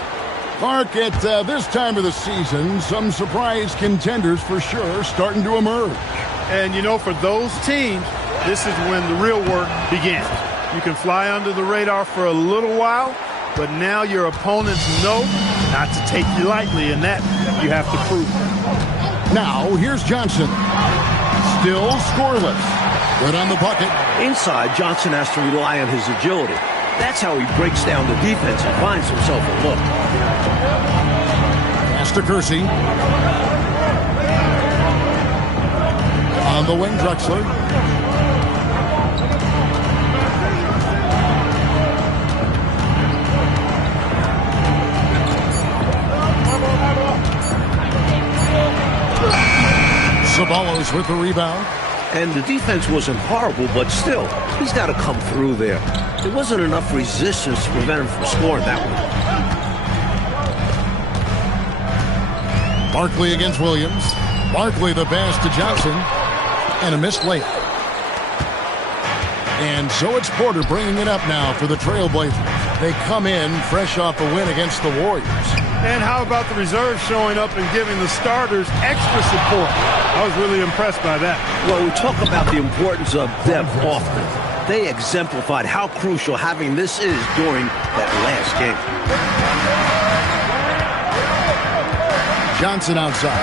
Mark, at this time of the season, some surprise contenders for sure starting to emerge. And, you know, for those teams, this is when the real work begins. You can fly under the radar for a little while, but now your opponents know not to take you lightly, and that you have to prove. Now, here's Johnson. Still scoreless. Good on the bucket. Inside, Johnson has to rely on his agility. That's how he breaks down the defense and finds himself a look. Pass to Kersey. On the wing, Drexler. Ceballos with the rebound. And the defense wasn't horrible, but still, he's got to come through there. There wasn't enough resistance to prevent him from scoring that one. Barkley against Williams. Barkley the pass to Johnson. And a missed layup. And so it's Porter bringing it up now for the Trailblazers. They come in fresh off a win against the Warriors. And how about the reserves showing up and giving the starters extra support? I was really impressed by that. Well, we talk about the importance of depth often. They exemplified how crucial having this is during that last game. Johnson outside.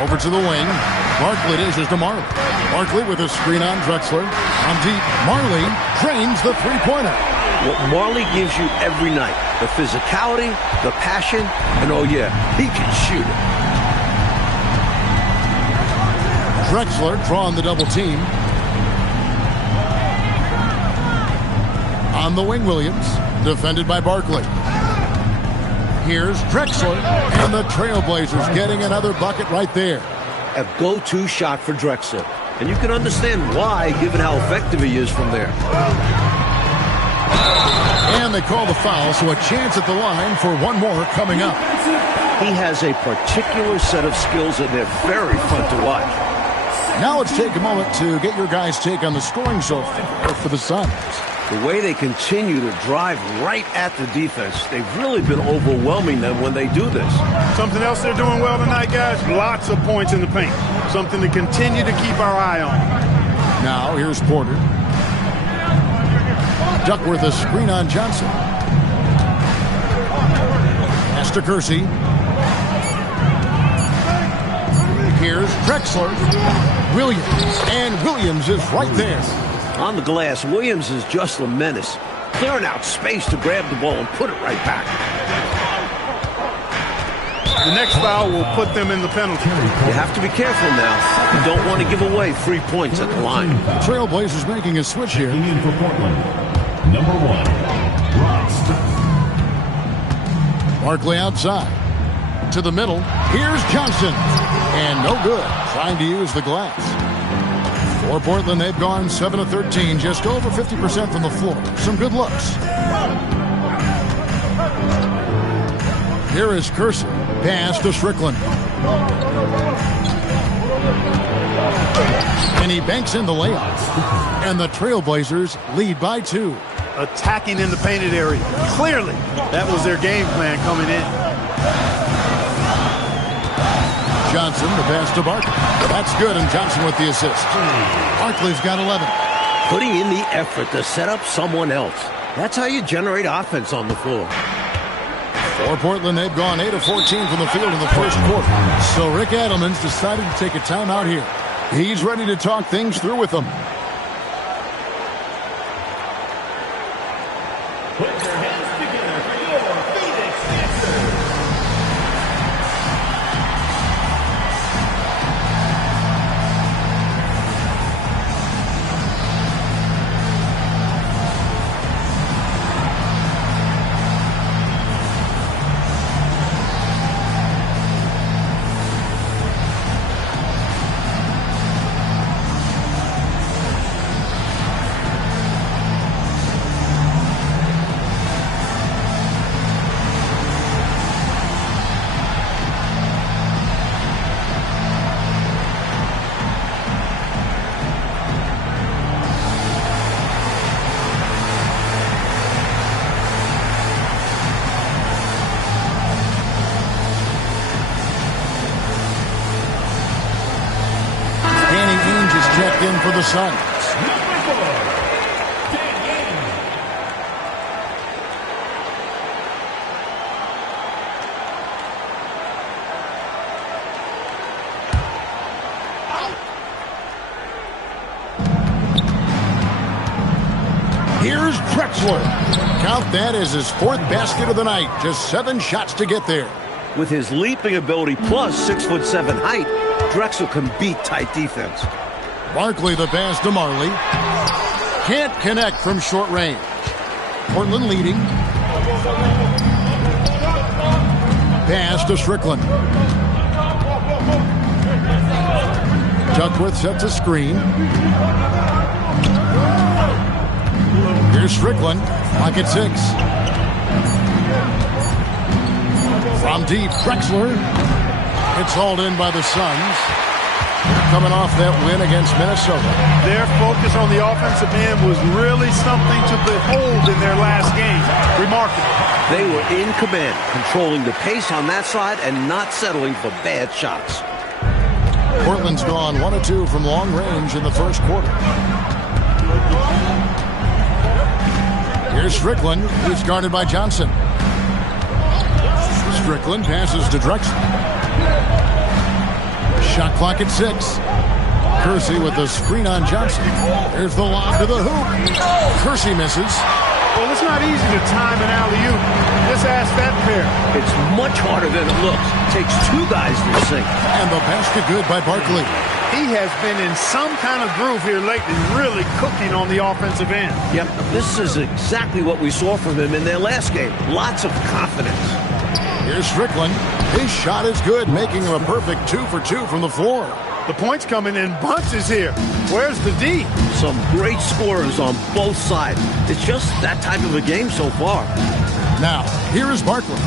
Over to the wing. Barkley dishes to Marley. Barkley with a screen on Drexler. On deep, Marley drains the three-pointer. What Marley gives you every night, the physicality, the passion, and oh yeah, he can shoot it. Drexler drawing the double team. On the wing, Williams, defended by Barkley. Here's Drexler, and the Trailblazers getting another bucket right there. A go-to shot for Drexler, and you can understand why, given how effective he is from there. And they call the foul, so a chance at the line for one more coming up. He has a particular set of skills, and they're very fun to watch. Now let's take a moment to get your guys' take on the scoring so far for the Suns. The way they continue to drive right at the defense, they've really been overwhelming them when they do this. Something else they're doing well tonight, guys, lots of points in the paint. Something to continue to keep our eye on. Now here's Porter. Duckworth a screen on Johnson. Pass to Kersey. Here's Drexler. Williams. And Williams is right there. On the glass, Williams is just a menace. Clearing out space to grab the ball and put it right back. The next foul will put them in the penalty. You have to be careful now. You don't want to give away 3 points at the line. Trailblazers making a switch here. In for Portland, number 1, Ross. Barkley outside. To the middle. Here's Johnson. And no good. trying to use the glass. For Portland, they've gone 7 of 13, just over 50% from the floor. Some good looks. Here is Kersey. Pass to Strickland. And he banks in the layup. And the Trailblazers lead by 2. Attacking in the painted area. Clearly, that was their game plan coming in. Johnson, the pass to Barkley. That's good, and Johnson with the assist. Barkley's got 11. Putting in the effort to set up someone else. That's how you generate offense on the floor. For Portland, they've gone 8 of 14 from the field in the first quarter. So Rick Adelman's decided to take a timeout here. He's ready to talk things through with them. Put your hands together for your Phoenix Sixers. Checked in for the Suns. Number 4, Danny Ainge. Here's Drexler. Count that as his 4th basket of the night. Just 7 shots to get there. With his leaping ability plus 6'7" height, Drexler can beat tight defense. Barkley the pass to Marley. Can't connect from short range. Portland leading. Pass to Strickland. Duckworth sets a screen. Here's Strickland. Pocket 6. From deep, Drexler. It's hauled in by the Suns. Coming off that win against Minnesota. Their focus on the offensive end was really something to behold in their last game. Remarkable. They were in command, controlling the pace on that side and not settling for bad shots. Portland's gone 1 of 2 from long range in the first quarter. Here's Strickland. He's guarded by Johnson. Strickland passes to Drexler. Shot clock at 6. Kersey with the screen on Johnson. There's the lob to the hoop. Kersey misses. Well, it's not easy to time an alley-oop. Just ask that pair. It's much harder than it looks. It takes 2 guys to sink. And the basket good by Barkley. He has been in some kind of groove here lately, really cooking on the offensive end. Yep, this is exactly what we saw from him in their last game. Lots of confidence. Here's Strickland. His shot is good, making him a perfect 2 for 2 from the floor. The points coming in bunches here. Where's the D? Some great scorers on both sides. It's just that type of a game so far. Now, here is Barkley.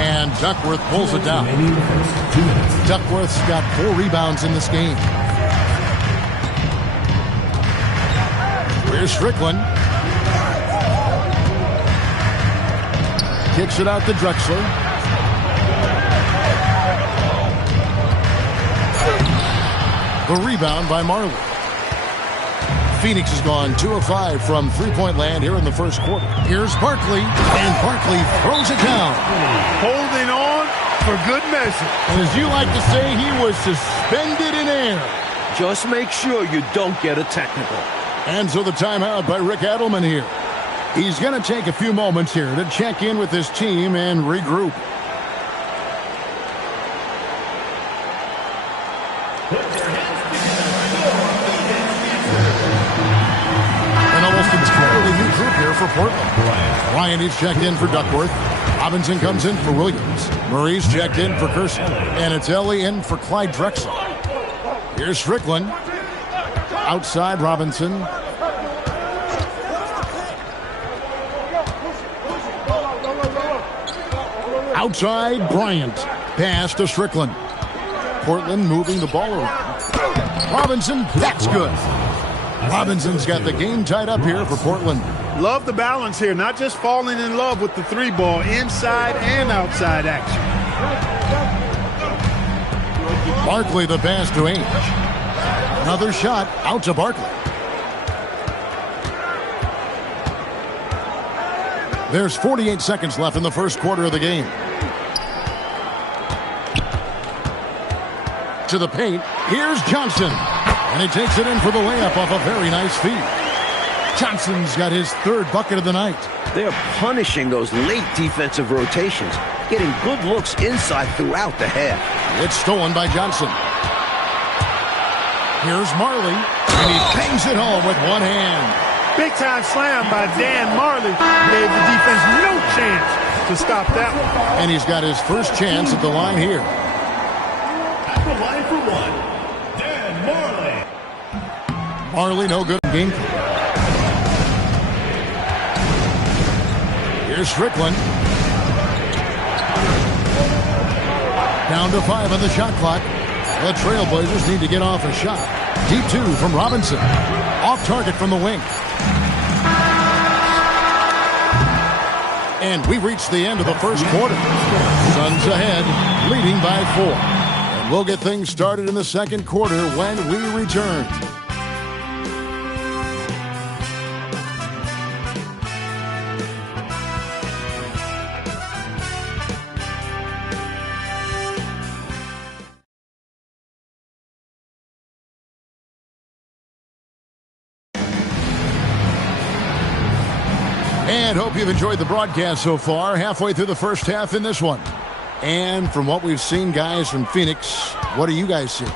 And Duckworth pulls it down. Duckworth's got 4 rebounds in this game. Here's Strickland. Kicks it out to Drexler. The rebound by Marley. Phoenix has gone 2 of 5 from three-point land here in the first quarter. Here's Barkley, and Barkley throws it down. Holding on for good measure. And as you like to say, he was suspended in air. Just make sure you don't get a technical. And so the timeout by Rick Adelman here. He's going to take a few moments here to check in with his team and regroup. entirely new group here for Portland. Bryant is checked in for Duckworth. Robinson comes in for Williams. Murray's checked in for Curson. And it's Ellie in for Clyde Drexel. Here's Strickland. Outside Robinson. Outside Bryant. Pass to Strickland. Portland moving the ball around. Robinson, that's good. Robinson's got the game tied up here for Portland. Love the balance here, not just falling in love with the three ball, inside and outside action. Barkley the pass to Ainge. Another shot out to Barkley. There's 48 seconds left in the first quarter of the game. To the paint, here's Johnson. And he takes it in for the layup off a very nice feed. Johnson's got his third bucket of the night. They're punishing those late defensive rotations, getting good looks inside throughout the half. It's stolen by Johnson. Here's Marley, and he bangs it home with one hand. Big time slam by Dan Marley. Gave the defense no chance to stop that one. And he's got his first chance at the line here. At the line for one, Dan Marley. Marley no good in game. Here's Strickland. Down to 5 on the shot clock. The Trailblazers need to get off a shot. Deep 2 from Robinson. Off target from the wing. And we reached the end of the first quarter. Suns ahead, leading by 4. And we'll get things started in the second quarter when we return. And hope you've enjoyed the broadcast so far. Halfway through the first half in this one. And from what we've seen, guys, from Phoenix, what do you guys see?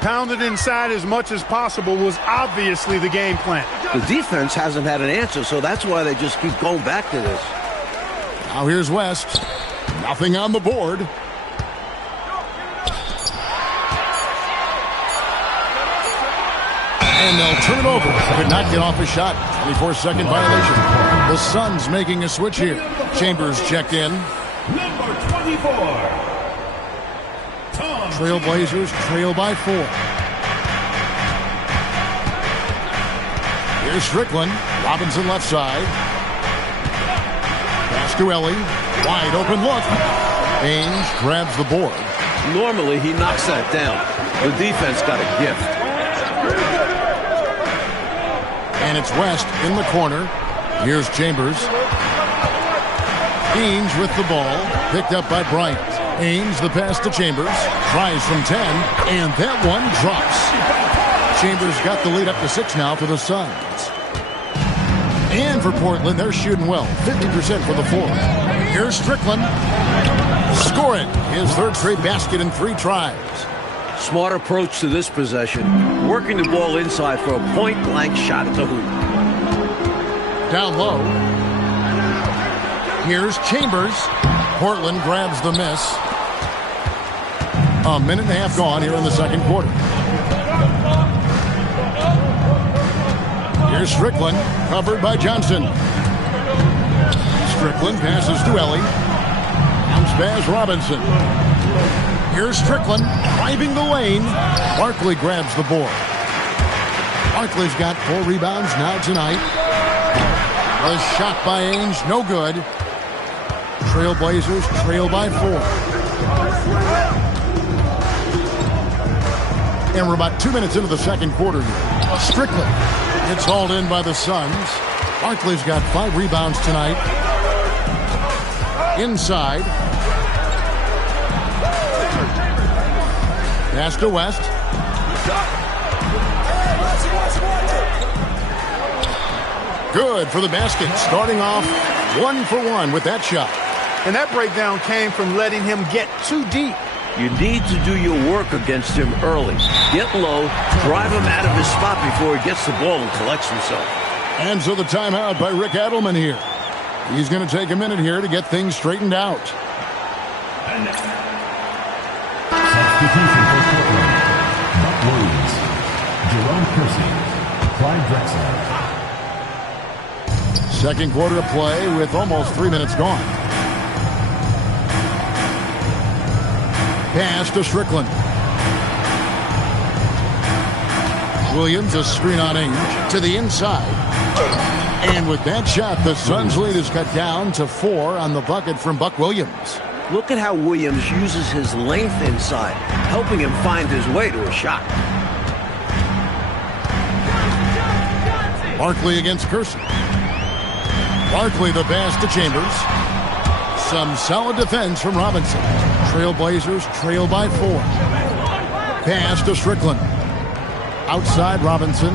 Pounded inside as much as possible was obviously the game plan. The defense hasn't had an answer, so that's why they just keep going back to this. Now here's West. Nothing on the board. And they'll turn it over. Could not get off a shot. 24-second violation. The Suns making a switch here. Chambers checked in. Number 24. Tom Trailblazers trail by 4. Here's Strickland. Robinson left side. Pass to Ellie. Wide open look. Ainge grabs the board. Normally, he knocks that down. The defense got a gift. And it's West in the corner. Here's Chambers. Ainge with the ball. Picked up by Bryant. Ainge the pass to Chambers. Tries from 10. And that one drops. Chambers got the lead up to 6 now for the Suns. And for Portland, they're shooting well. 50% for the 4. Here's Strickland. Score it. His third straight basket in 3 tries. Smart approach to this possession. Working the ball inside for a point-blank shot at the hoop. Down low. Here's Chambers. Portland grabs the miss. A minute and a half gone here in the second quarter. Here's Strickland, covered by Johnson. Strickland passes to Ellie. Bounce pass Robinson. Here's Strickland, driving the lane. Barkley grabs the board. Barkley's got 4 rebounds now tonight. A shot by Ainge, no good. Trailblazers trail by 4. And we're about 2 minutes into the second quarter here. Strickland gets hauled in by the Suns. Barkley's got 5 rebounds tonight. Inside. Pass to West. Good for the basket. Starting off 1 for 1 with that shot. And that breakdown came from letting him get too deep. You need to do your work against him early. Get low, drive him out of his spot before he gets the ball and collects himself. And so the timeout by Rick Adelman here. He's going to take a minute here to get things straightened out. Substitution for Portland. Buck Williams, Jerome Kersey, Clyde Drexler. Second quarter of play with almost 3 minutes gone. Pass to Strickland. Williams, a screen on Ainge to the inside. And with that shot, the Suns' lead is cut down to 4 on the bucket from Buck Williams. Look at how Williams uses his length inside, helping him find his way to a shot. Barkley against Kersey. Barkley the pass to Chambers. Some solid defense from Robinson. Trailblazers trail by 4. Pass to Strickland. Outside Robinson.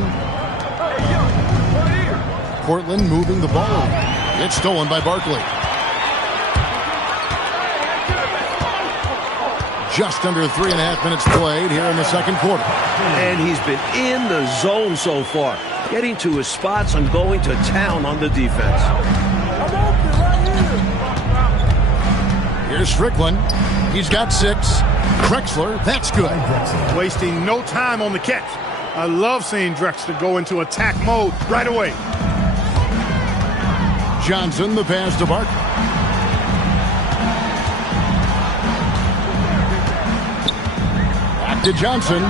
Portland moving the ball. It's stolen by Barkley. Just under 3.5 minutes played here in the second quarter. And he's been in the zone so far. Getting to his spots and going to town on the defense. Here's Strickland. He's got 6. Drexler, that's good. Wasting no time on the catch. I love seeing Drexler go into attack mode right away. Johnson, the pass to Barkley. Back to Johnson.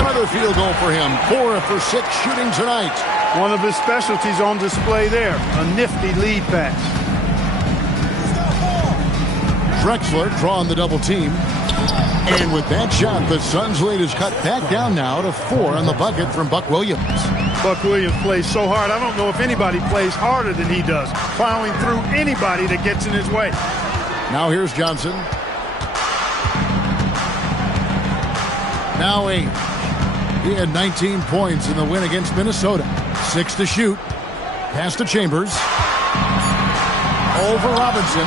Another field goal for him. 4 for 6 shooting tonight. One of his specialties on display there. A nifty lead pass. Drexler drawing the double team. And with that shot, the Suns' lead is cut back down now to 4 on the bucket from Buck Williams. Buck Williams plays so hard. I don't know if anybody plays harder than he does, plowing through anybody that gets in his way. Now here's Johnson. Now Ainge. He had 19 points in the win against Minnesota. 6 to shoot. Pass to Chambers. Over Robinson.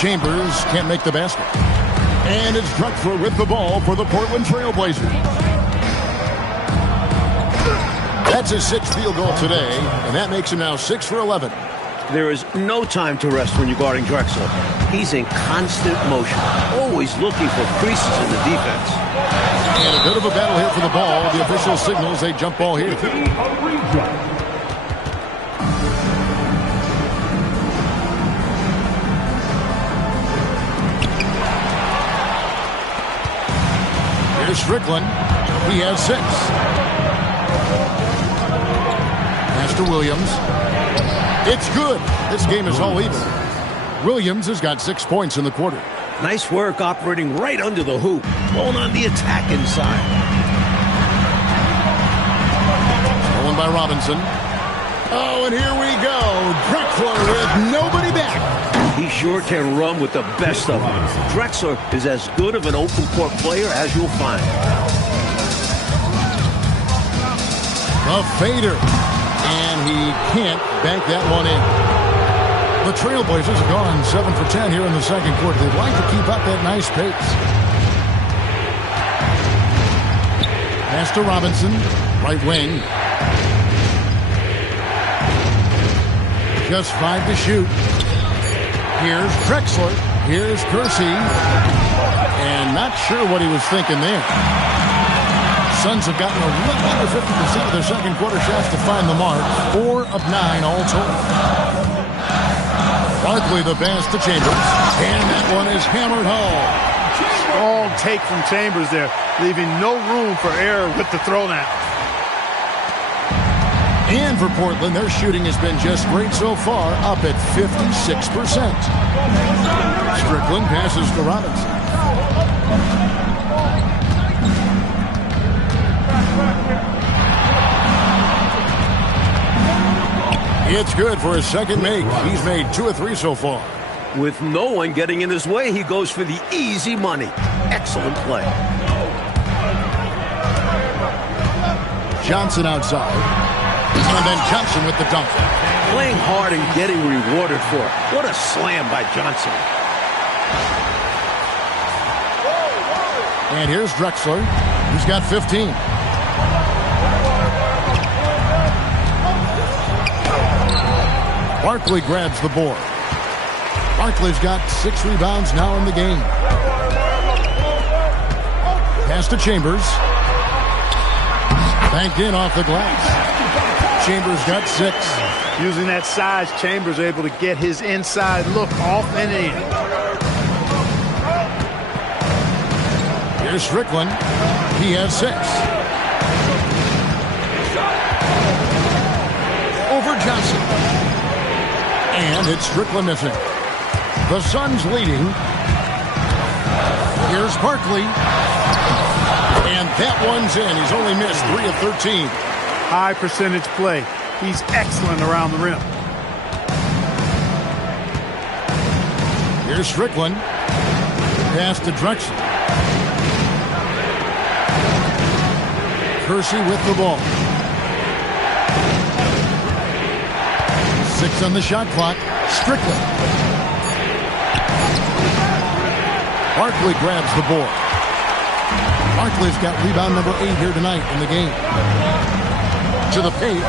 Chambers can't make the basket. And it's Drexler with the ball for the Portland Trailblazers. That's his 6th field goal today, and that makes him now 6 for 11. There is no time to rest when you're guarding Drexler. He's in constant motion, always looking for creases in the defense. And a bit of a battle here for the ball. The official signals a jump ball here. Here's Strickland. He has 6. Pass to Williams. It's good. This game is all even. Williams has got 6 points in the quarter. Nice work operating right under the hoop, going on the attack inside. Stolen by Robinson. Oh, and here we go. Drexler with nobody back. He sure can run with the best of them. Drexler is as good of an open court player as you'll find. A fader. And he can't bank that one in. The Trailblazers have gone 7 for 10 here in the second quarter. They'd like to keep up that nice pace. Pass to Robinson. Right wing. Just 5 to shoot. Here's Drexler. Here's Kersey. And not sure what he was thinking there. Suns have gotten a little under 50% of their second quarter shots to find the mark. 4 of 9 all told. Barkley the pass to Chambers. And that one is hammered home. Strong take from Chambers there, leaving no room for error with the throw now. And for Portland, their shooting has been just great so far, up at 56%. Strickland passes to Robinson. It's good for his second make. He's made 2 of 3 so far. With no one getting in his way, he goes for the easy money. Excellent play. Johnson outside. And then Johnson with the dunk. Playing hard and getting rewarded for it. What a slam by Johnson. And here's Drexler. He's got 15. Barkley grabs the board. Barkley's got 6 rebounds now in the game. Pass to Chambers. Banked in off the glass. Chambers got 6. Using that size, Chambers able to get his inside look off and in. Here's Strickland. He has 6. Over Johnson. And it's Strickland missing. The Suns leading. Here's Barkley. And that one's in. He's only missed 3 of 13. High percentage play. He's excellent around the rim. Here's Strickland. Pass to Drexler. Kersey with the ball. 6 on the shot clock. Strickland. Barkley grabs the board. Barkley's got rebound number 8 here tonight in the game. To the paint.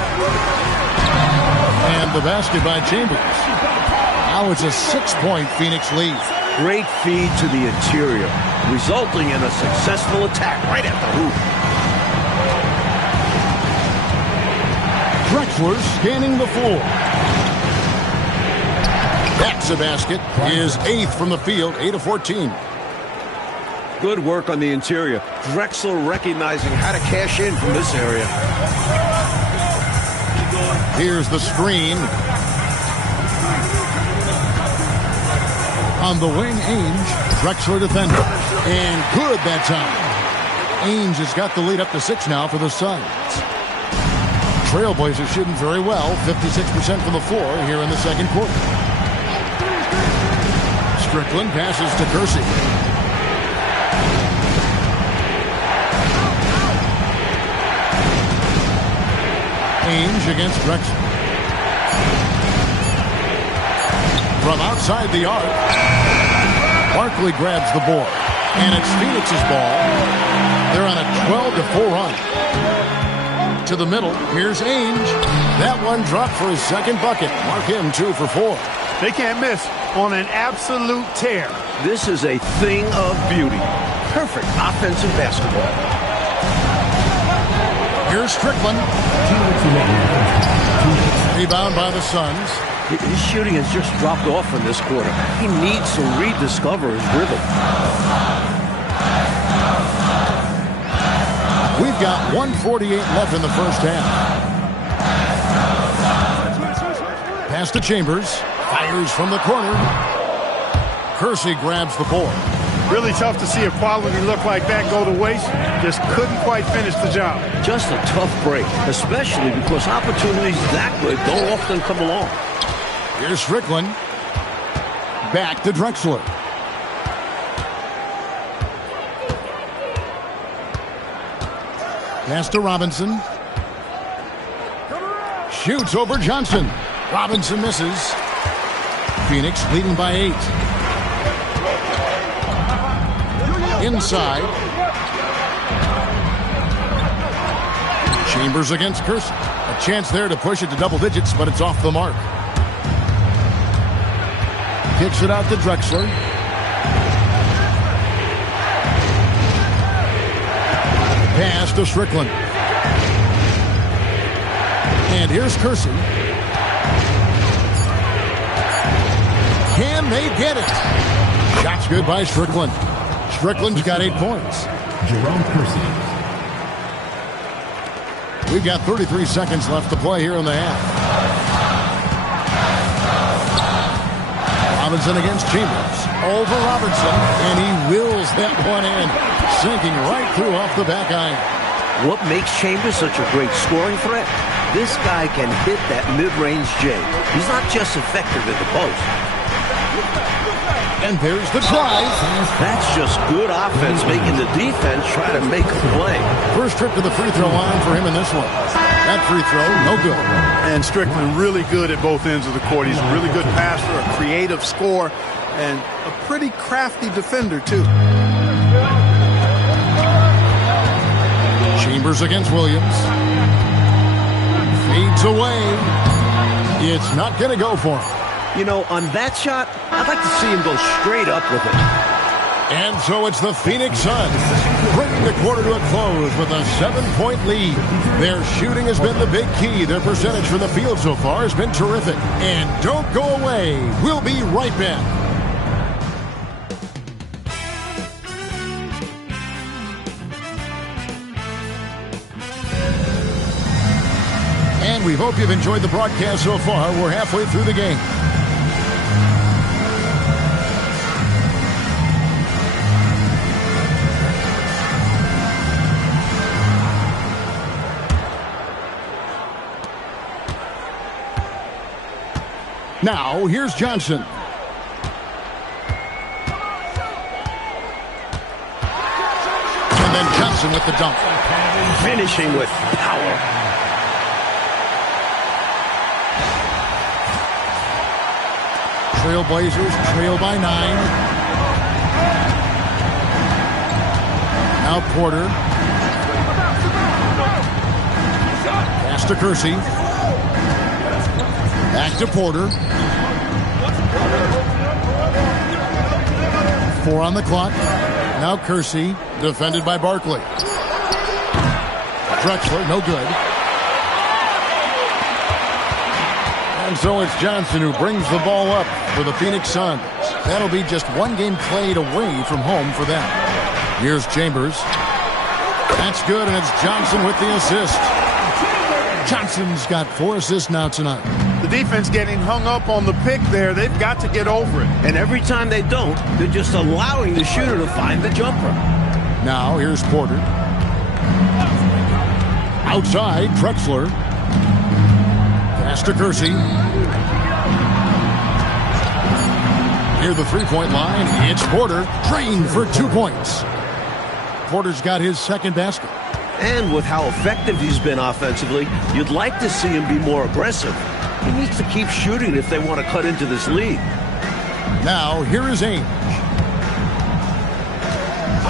And the basket by Chambers. Now it's a 6-point Phoenix lead. Great feed to the interior, resulting in a successful attack right at the hoop. Drexler scanning the floor. That's a basket. His 8th from the field, 8 of 14. Good work on the interior. Drexler recognizing how to cash in from this area. Here's the screen. On the wing, Ainge. Drexler defender. And good that time. Ainge has got the lead up to 6 now for the Suns. Trailblazers shooting very well. 56% from the floor here in the second quarter. Strickland passes to Kersey. Ainge against Drexler. From outside the arc, Barkley grabs the board. And it's Phoenix's ball. They're on a 12-4 run. To the middle, here's Ainge. That one dropped for his second bucket. Mark him 2 for 4. They can't miss on an absolute tear. This is a thing of beauty. Perfect offensive basketball. Here's Strickland. Rebound by the Suns. His shooting has just dropped off in this quarter. He needs to rediscover his rhythm. We've got 1:48 left in the first half. Pass to Chambers. Fires from the corner. Kersey grabs the board. Really tough to see a quality look like that go to waste. Just couldn't quite finish the job. Just a tough break, especially because opportunities that good don't often come along. Here's Strickland. Back to Drexler. Pass to Robinson. Shoots over Johnson. Robinson misses. Phoenix leading by 8. Inside. Chambers against Kersey. A chance there to push it to double digits, but it's off the mark. Kicks it out to Drexler. Pass to Strickland. And here's Kersey. Can they get it? Shot's good by Strickland. Strickland's got 8 points. Jerome Kersey. We've got 33 seconds left to play here in the half. Robinson against Chambers. Over Robinson, and he wills that one in. Sinking right through off the back iron. What makes Chambers such a great scoring threat? This guy can hit that mid-range J. He's not just effective at the post. And there's the drive. That's just good offense, making the defense try to make a play. First trip to the free throw line for him in this one. That free throw, no good. And Strickland really good at both ends of the court. He's a really good passer, a creative scorer, and a pretty crafty defender, too. Chambers against Williams. Fades away. It's not going to go for him. You know, on that shot, I'd like to see him go straight up with it. And so it's the Phoenix Suns bringing the quarter to a close with a 7-point lead. Their shooting has been the big key. Their percentage from the field so far has been terrific. And don't go away. We'll be right back. And we hope you've enjoyed the broadcast so far. We're halfway through the game. Now, here's Johnson. And then Johnson with the dunk. Finishing with power. Trailblazers trail by 9. Now Porter. Pass to Kersey. Back to Porter. 4 on the clock. Now Kersey, defended by Barkley. Drexler, no good. And so it's Johnson who brings the ball up for the Phoenix Suns. That'll be just one game played away from home for them. Here's Chambers. That's good, and it's Johnson with the assist. Johnson's got 4 assists now tonight. The defense getting hung up on the pick there. They've got to get over it. And every time they don't, they're just allowing the shooter to find the jumper. Now here's Porter. Outside, Drexler. Pass to Kersey. Near the three-point line, it's Porter. Drained for 2 points. Porter's got his second basket. And with how effective he's been offensively, you'd like to see him be more aggressive. He needs to keep shooting if they want to cut into this lead. Now, here is Ainge.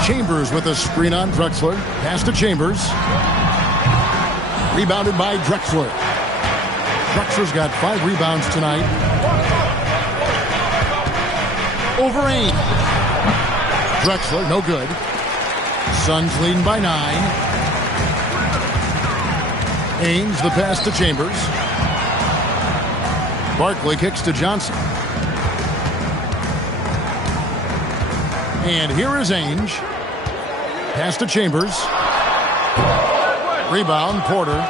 Chambers with a screen on Drexler. Pass to Chambers. Rebounded by Drexler. Drexler's got 5 rebounds tonight. Over Ainge. Drexler, no good. Suns leading by 9. Ainge, the pass to Chambers. Barkley kicks to Johnson. And here is Ainge. Pass to Chambers. Rebound, Porter.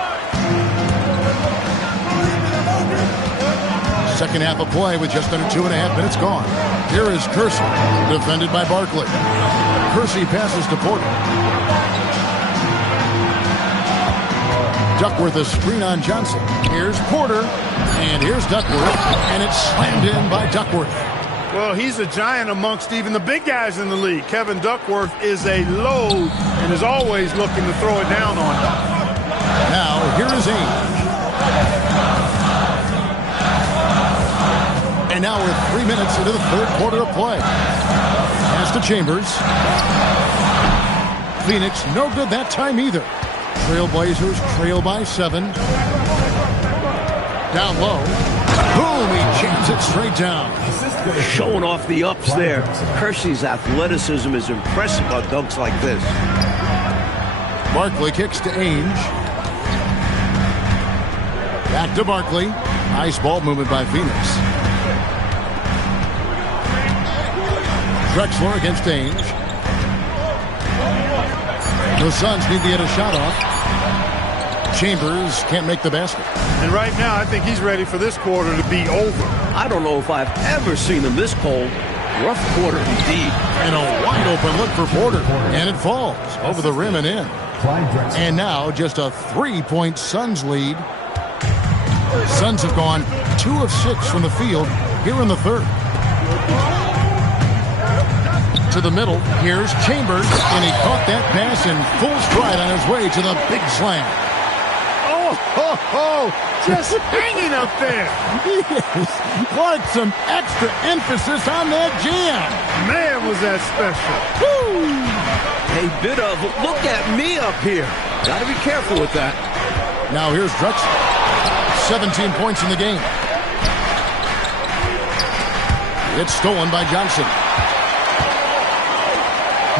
Second half of play with just under 2.5 minutes gone. Here is Kersey, defended by Barkley. Kersey passes to Porter. Duckworth a screen on Johnson. Here's Porter, and here's Duckworth, and it's slammed in by Duckworth. Well, he's a giant amongst even the big guys in the league. Kevin Duckworth is a load and is always looking to throw it down on him. Now, here is Ainge. And now we're 3 minutes into the third quarter of play. Pass to Chambers. Phoenix, no good that time either. Trailblazers trail by 7. Down low. Boom, he jams it straight down. Showing off the ups there. Kersey's athleticism is impressive on dunks like this. Barkley kicks to Ainge. Back to Barkley. Nice ball movement by Phoenix. Drexler against Ainge. The Suns need to get a shot off. Chambers can't make the basket. And right now, I think he's ready for this quarter to be over. I don't know if I've ever seen him this cold. Rough quarter indeed. And a wide open look for Porter. And it falls over the rim and in. And now just a 3-point Suns lead. Suns have gone 2 of 6 from the field here in the third. To the middle, here's Chambers, and he caught that pass in full stride on his way to the big slam. Just hanging up there. Yes, quite some extra emphasis on that jam. Man, was that special. Woo. A bit of look at me up here. Got to be careful with that. Now here's Drexler. 17 points in the game. It's stolen by Johnson.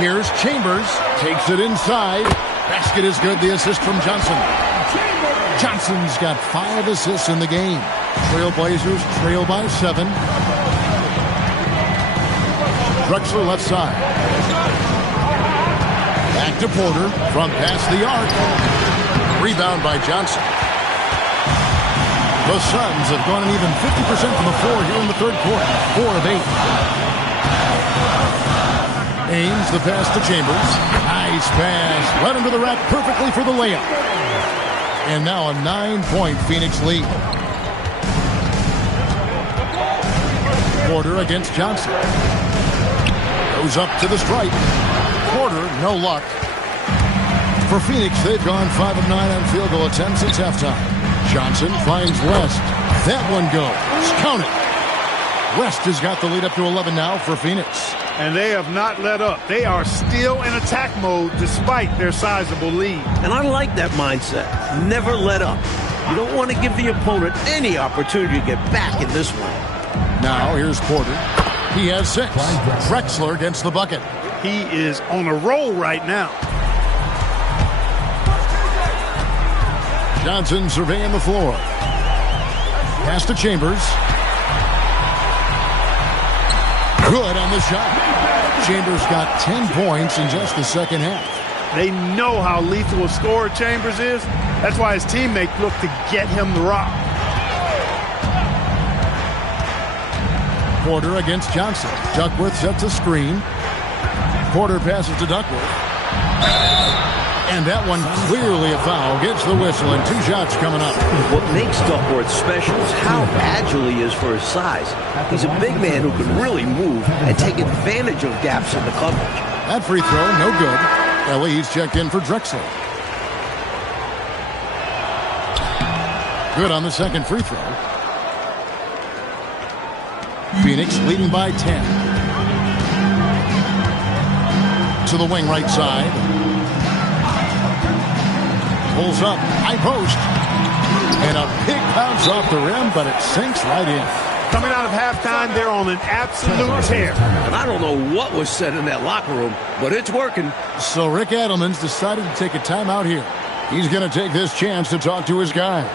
Here's Chambers. Takes it inside. Basket is good. The assist from Johnson. Johnson's got 5 assists in the game. Trailblazers trail by 7. Drexler left side. Back to Porter from past the arc. Rebound by Johnson. The Suns have gone an even 50% from the floor here in the third quarter. 4 of 8. Ames the pass to Chambers. Nice pass. Led him to the rack perfectly for the layup. And now a 9-point Phoenix lead. Porter against Johnson. Goes up to the stripe. Porter, no luck. For Phoenix, they've gone 5 of 9 on field goal attempts since halftime. Johnson finds West. That one goes. Count it. West has got the lead up to 11 now for Phoenix. And they have not let up. They are still in attack mode despite their sizable lead. And I like that mindset. Never let up. You don't want to give the opponent any opportunity to get back in this one. Now here's Porter. He has 6. Drexler gets the bucket. He is on a roll right now. Johnson surveying the floor. Pass to Chambers. Good on the shot. Chambers got 10 points in just the second half. They know how lethal a scorer Chambers is. That's why his teammates look to get him the rock. Porter against Johnson. Duckworth sets a screen. Porter passes to Duckworth. And that one clearly a foul. Gets the whistle and 2 shots coming up. What makes Duckworth special is how agile he is for his size. He's a big man who can really move and take advantage of gaps in the coverage. That free throw, no good. He's checked in for Drexler. Good on the second free throw. Phoenix leading by 10. To the wing right side. Pulls up, high post. And a big bounce off the rim, but it sinks right in. Coming out of halftime, they're on an absolute tear. And I don't know what was said in that locker room, but it's working. So Rick Adelman's decided to take a timeout here. He's going to take this chance to talk to his guys.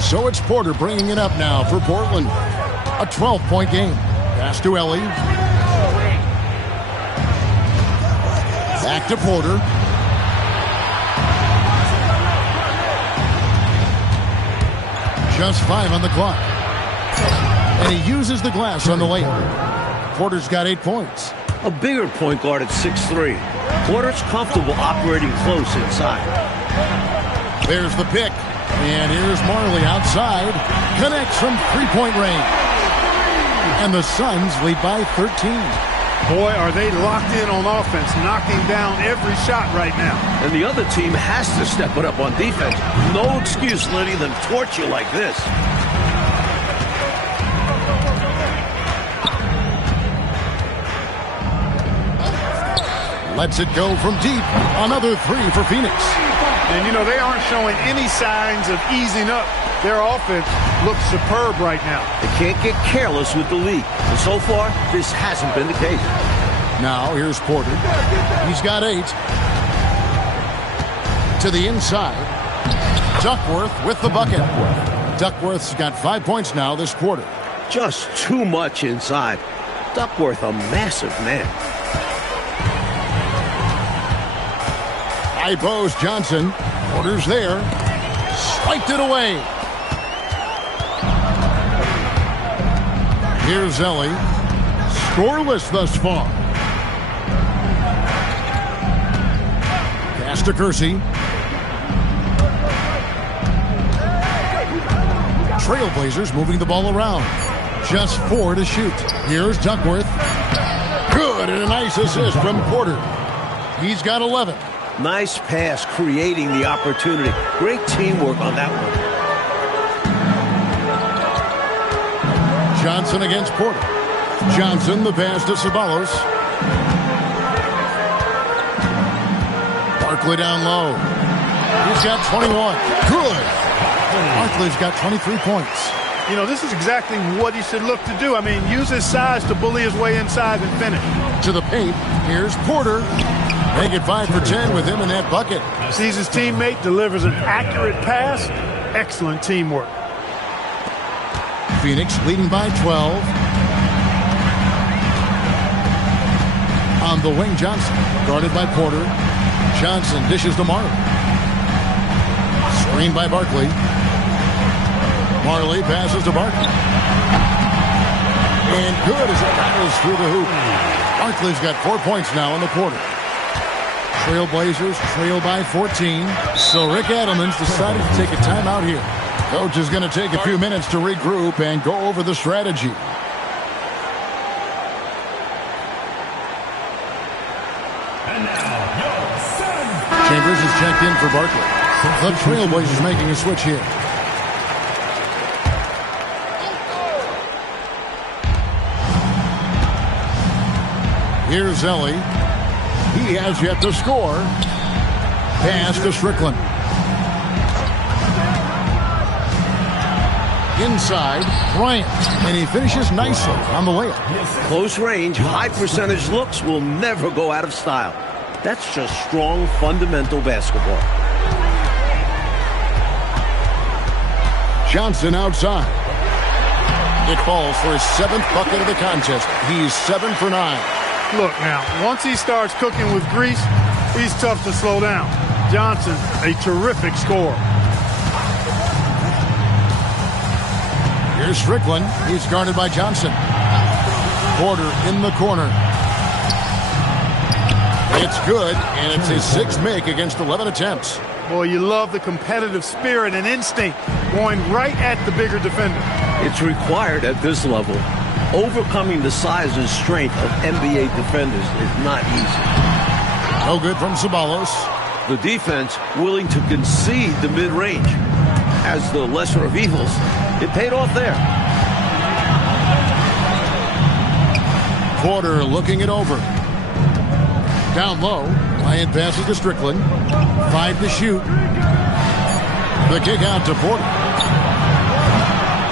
So it's Porter bringing it up now for Portland. A 12-point game. Pass to Ellie. Back to Porter. Just 5 on the clock. And he uses the glass on the layup. Porter's got 8 points. A bigger point guard at 6'3". Porter's comfortable operating close inside. There's the pick. And here's Marley outside. Connects from 3-point range. And the Suns lead by 13. Boy, are they locked in on offense, knocking down every shot right now. And the other team has to step it up on defense. No excuse letting them torch you like this. Lets it go from deep. Another 3 for Phoenix. And, you know, they aren't showing any signs of easing up. Their offense looks superb right now. They can't get careless with the lead. And so far, this hasn't been the case. Now, here's Porter. He's got 8. To the inside. Duckworth with the bucket. Duckworth's got 5 points now this quarter. Just too much inside. Duckworth, a massive man. High post, Johnson. Porter's there. Swiped it away. Here's Ellie. Scoreless thus far. Pass to Kersey. Trailblazers moving the ball around. Just 4 to shoot. Here's Duckworth. Good. Good, and a nice assist from Porter. He's got 11. Nice pass, creating the opportunity. Great teamwork on that one. Johnson against Porter. Johnson, the pass to Ceballos. Barkley down low. He's got 21. Good. Barkley's got 23 points. You know, this is exactly what he should look to do. I mean, use his size to bully his way inside and finish. To the paint. Here's Porter. Make it 5 for 10 with him in that bucket. Sees his teammate, delivers an accurate pass. Excellent teamwork. Phoenix leading by 12. On the wing, Johnson. Guarded by Porter. Johnson dishes to Marley. Screen by Barkley. Marley passes to Barkley. And good as it rattles through the hoop. Barkley's got 4 points now in the quarter. Trailblazers trail by 14. So Rick Adelman's decided to take a timeout here. Coach is going to take a few minutes to regroup and go over the strategy. Chambers is checked in for Barkley. The Trailblazers making a switch here. Here's Ellie. He has yet to score. Pass to Strickland. Inside, Bryant. And he finishes nicely on the layup. Close range, high percentage looks will never go out of style. That's just strong, fundamental basketball. Johnson outside. It falls for his 7th bucket of the contest. He's 7 for 9. Look now, once he starts cooking with grease, he's tough to slow down. Johnson, a terrific scorer. Here's Strickland. He's guarded by Johnson. Porter in the corner. It's good, and it's his 6th make against 11 attempts. Boy, you love the competitive spirit and instinct going right at the bigger defender. It's required at this level. Overcoming the size and strength of NBA defenders is not easy. No good from Ceballos. The defense willing to concede the mid-range. As the lesser of evils, it paid off there. Porter looking it over. Down low. Bryant passes to Strickland. 5 to shoot. The kick out to Porter.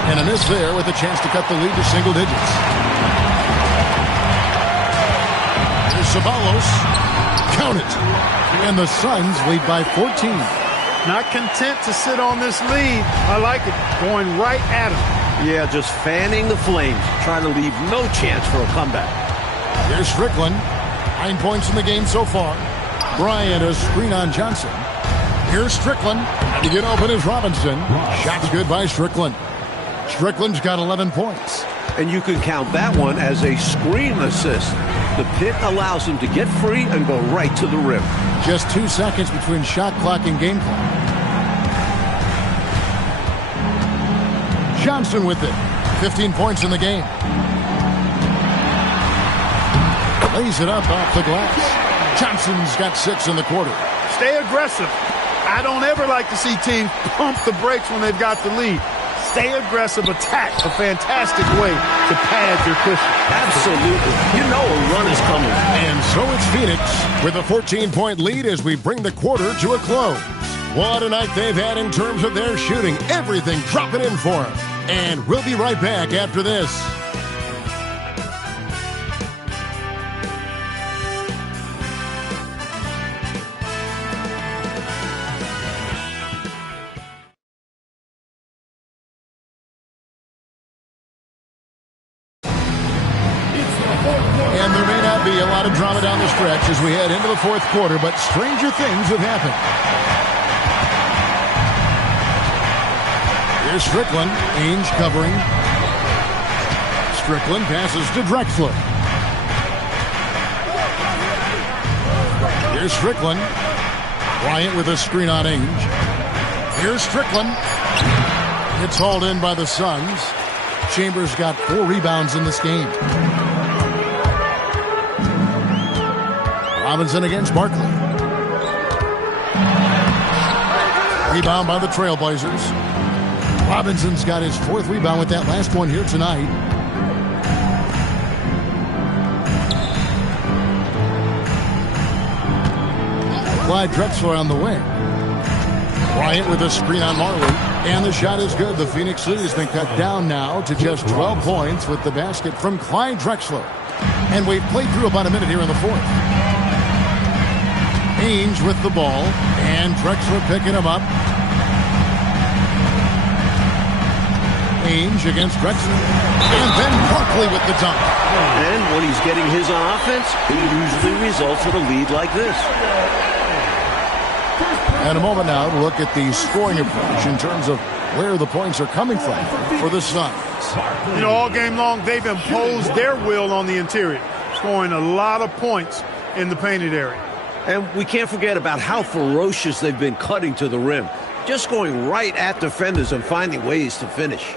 And a miss there with a chance to cut the lead to single digits. Here's Ceballos. Count it. And the Suns lead by 14. Not content to sit on this lead. I like it. Going right at him. Yeah, just fanning the flames. Trying to leave no chance for a comeback. Here's Strickland. 9 points in the game so far. Bryant a screen on Johnson. Here's Strickland. To get open is Robinson. Shot's good by Strickland. Strickland's got 11 points. And you can count that one as a screen assist. The pick allows him to get free and go right to the rim. Just 2 seconds between shot clock and game clock. Johnson with it. 15 points in the game. Lays it up off the glass. Johnson's got 6 in the quarter. Stay aggressive. I don't ever like to see teams pump the brakes when they've got the lead. Stay aggressive, attack. A fantastic way to pad your cushion. Absolutely. You know a run is coming. And so it's Phoenix with a 14-point lead as we bring the quarter to a close. What a night they've had in terms of their shooting. Everything dropping in for them. And we'll be right back after this. And there may not be a lot of drama down the stretch as we head into the 4th quarter, but stranger things have happened. Here's Strickland. Ainge covering. Strickland passes to Drexler. Here's Strickland. Bryant with a screen on Ainge. Here's Strickland. It's hauled in by the Suns. Chambers got 4 rebounds in this game. Robinson against Barkley. Rebound by the Trailblazers. Robinson's got his 4th rebound with that last one here tonight. Clyde Drexler on the wing. Bryant with a screen on Marley. And the shot is good. The Phoenix lead has been cut down now to just 12 points with the basket from Clyde Drexler. And we've played through about a minute here in the 4th. Ainge with the ball. And Drexler picking him up. Ainge against Drexler. And then Barkley with the dunk. And when he's getting his on offense, it usually results in a lead like this. And a moment now to look at the scoring approach in terms of where the points are coming from for the Suns. You know, all game long, they've imposed their will on the interior, scoring a lot of points in the painted area. And we can't forget about how ferocious they've been cutting to the rim. Just going right at defenders and finding ways to finish.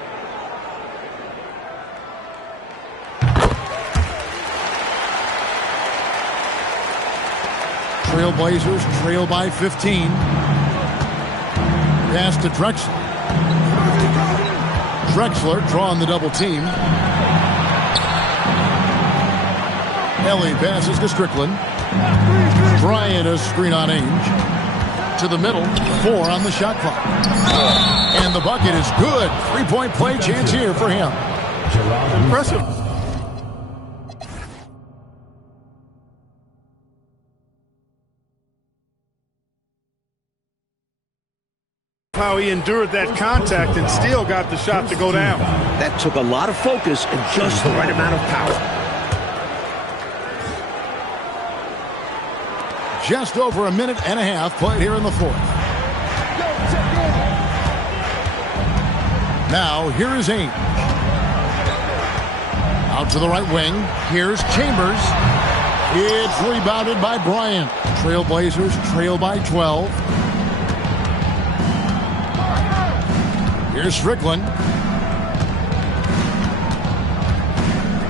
Trailblazers trail by 15. Pass to Drexler. Drexler drawing the double team. Ellie passes to Strickland. Bryant a screen on Ainge. To the middle. 4 on the shot clock. And the bucket is good. 3-point play chance here for him. Impressive. How he endured that contact and still got the shot to go down. That took a lot of focus and just the right amount of power. Just over a minute and a half played here in the 4th. Now, here is Ainge. Out to the right wing. Here's Chambers. It's rebounded by Bryant. Trailblazers trail by 12. Here's Strickland.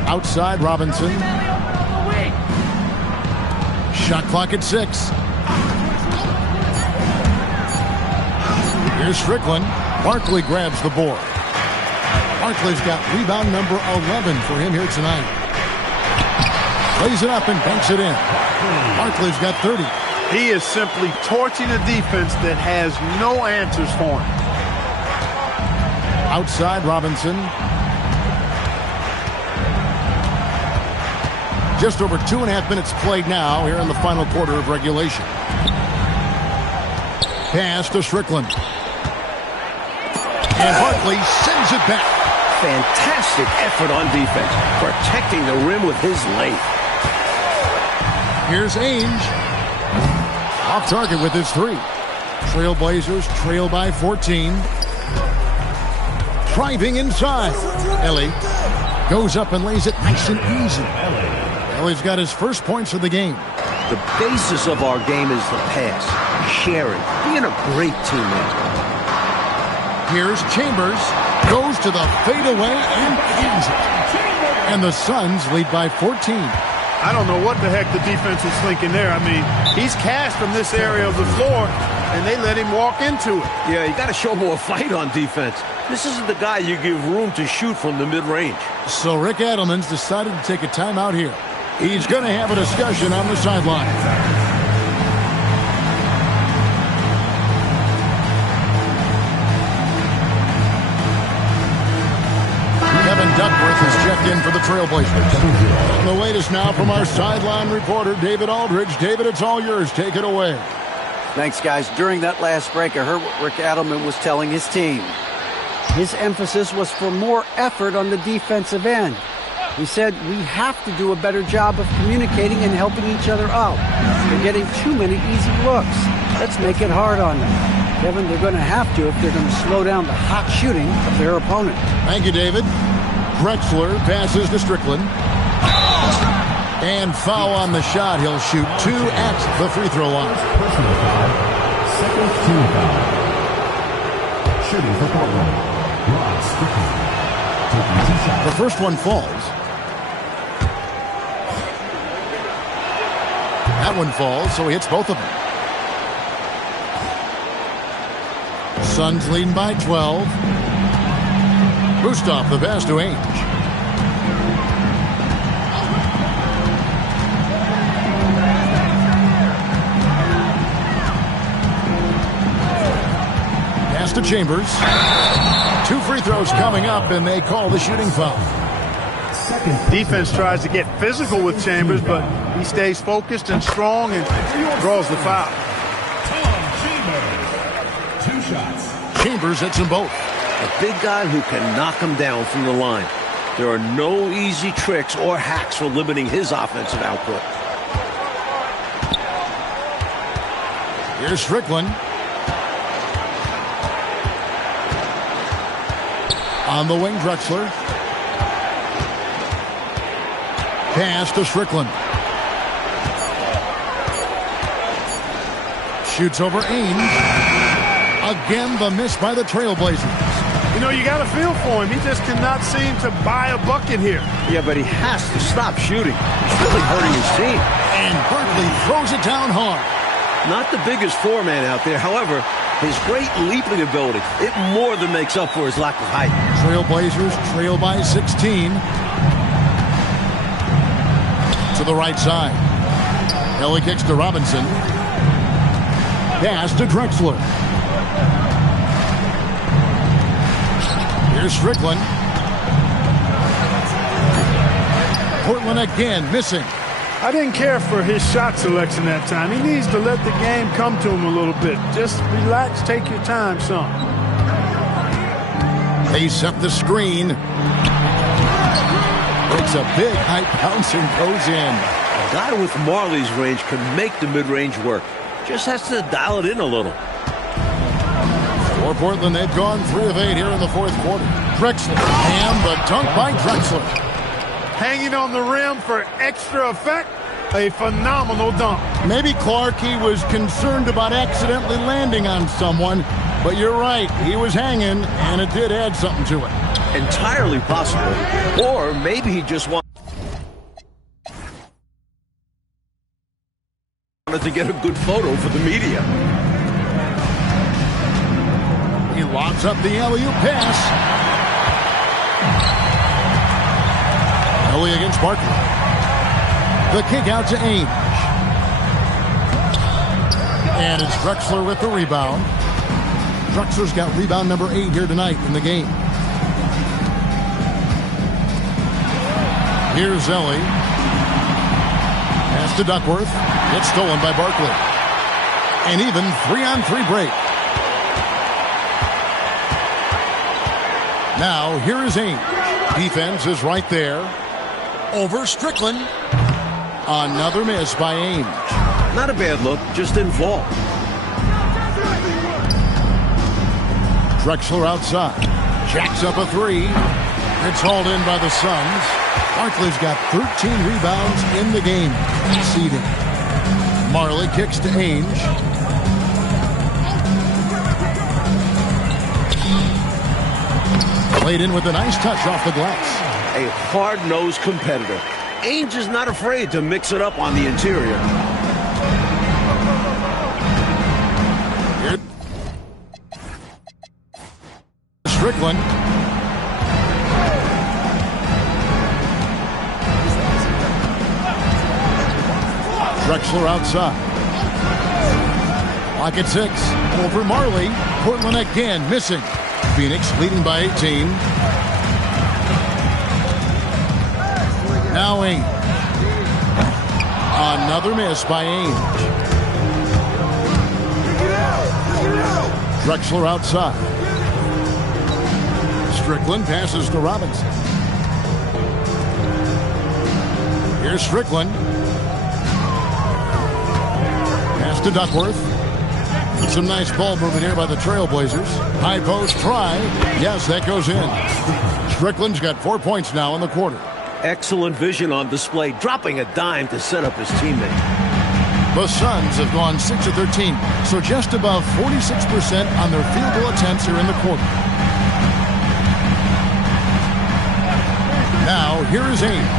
Outside Robinson. Shot clock at 6. Here's Strickland. Barkley grabs the board. Barkley's got rebound number 11 for him here tonight. Plays it up and banks it in. Barkley's got 30. He is simply torching a defense that has no answers for him. Outside Robinson. Just over 2.5 minutes played now here in the final quarter of regulation. Pass to Strickland. And Barkley sends it back. Fantastic effort on defense, protecting the rim with his length. Here's Ainge. Off target with his 3. Trailblazers trail by 14. Driving inside. Ellie goes up and lays it nice and easy. Ellie's got his first points of the game. The basis of our game is the pass, sharing, being a great teammate. Here's Chambers. Goes to the fadeaway and ends it. And the Suns lead by 14. I don't know what the heck the defense was thinking there. I mean, he's cast from this area of the floor, and they let him walk into it. Yeah, you got to show more fight on defense. This isn't the guy you give room to shoot from the mid-range. So Rick Adelman's decided to take a timeout here. He's going to have a discussion on the sideline. Kevin Duckworth has checked in for the Trailblazers. The latest now from our sideline reporter, David Aldridge. David, it's all yours. Take it away. Thanks, guys. During that last break, I heard what Rick Adelman was telling his team. His emphasis was for more effort on the defensive end. He said, we have to do a better job of communicating and helping each other out. They're getting too many easy looks. Let's make it hard on them. Kevin, they're going to have to if they're going to slow down the hot shooting of their opponent. Thank you, David. Drexler passes to Strickland. And foul on the shot. He'll shoot 2 at the free throw line. Second team foul. Shooting for Portland. Rod Strickland. Taking 2 shots. The first one falls. That That one falls, so he hits both of them. Suns leading by 12. Boost off the pass to Ainge. Pass to Chambers. 2 free throws coming up, and they call the shooting foul. Defense tries to get physical with Chambers, but he stays focused and strong and draws the foul. Chambers hits them both. A big guy who can knock him down from the line. There are no easy tricks or hacks for limiting his offensive output. Here's Strickland. On the wing, Drexler. Pass to Strickland. Shoots over Ainge. Again, the miss by the Trailblazers. You know, you got a feel for him. He just cannot seem to buy a bucket here. Yeah, but he has to stop shooting. He's really hurting his team. And Berkeley throws it down hard. Not the biggest four-man out there. However, his great leaping ability, it more than makes up for his lack of height. Trailblazers trail by 16. To the right side. Ellie kicks to Robinson. Pass to Drexler. Here's Strickland. Portland again missing. I didn't care for his shot selection that time. He needs to let the game come to him a little bit. Just relax, take your time, son. They set the screen. It's a big high bounce and goes in. A guy with Marley's range can make the mid-range work. Just has to dial it in a little. For Portland, they've gone 3 of 8 here in the fourth quarter. Drexler, and the dunk by Drexler. Hanging on the rim for extra effect. A phenomenal dunk. Maybe Clark, he was concerned about accidentally landing on someone, but you're right, he was hanging, and it did add something to it. Entirely possible. Or maybe he just wanted to get a good photo for the media. He lobs up the alley-oop pass. Ellie against Barkley. The kick out to Ainge. And it's Drexler with the rebound. Drexler's got rebound number 8 here tonight in the game. Here's Ellie. Pass to Duckworth. It's stolen by Barkley. An even 3-on-3 break. Now, here is Ainge. Defense is right there. Over Strickland. Another miss by Ainge. Not a bad look, just didn't fall. Drexler outside. Jacks up a 3. It's hauled in by the Suns. Barkley's got 13 rebounds in the game. Seeding. Marley kicks to Ainge. Played in with a nice touch off the glass. A hard-nosed competitor. Ainge is not afraid to mix it up on the interior. Here. Strickland. Drexler outside. Clock at 6. Over Marley. Portland again missing. Phoenix leading by 18. Now Ainge. Another miss by Ainge. Drexler outside. Strickland passes to Robinson. Here's Strickland. Pass to Duckworth. Some nice ball movement here by the Trailblazers. High post try. Yes, that goes in. Strickland's got 4 points now in the quarter. Excellent vision on display, dropping a dime to set up his teammate. The Suns have gone 6 of 13, so just above 46% on their field goal attempts here in the quarter. Now, here is Ainge.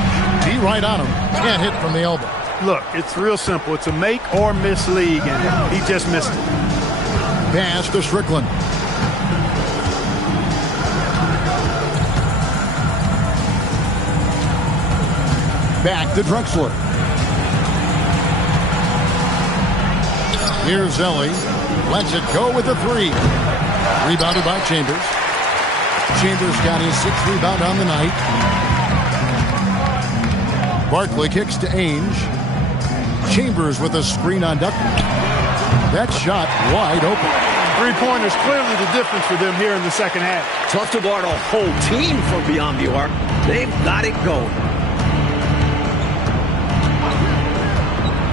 D right on him. Can't hit from the elbow. Look, it's real simple. It's a make or miss league, and he just missed it. Pass to Strickland. Back to Drexler. Here's Ellie. Lets it go with a three. Rebounded by Chambers. Chambers got his 6th rebound on the night. Barkley kicks to Ainge. Chambers with a screen on Duckman. That shot wide open. Three-pointers clearly the difference for them here in the second half. Tough to guard a whole team from beyond the arc. They've got it going.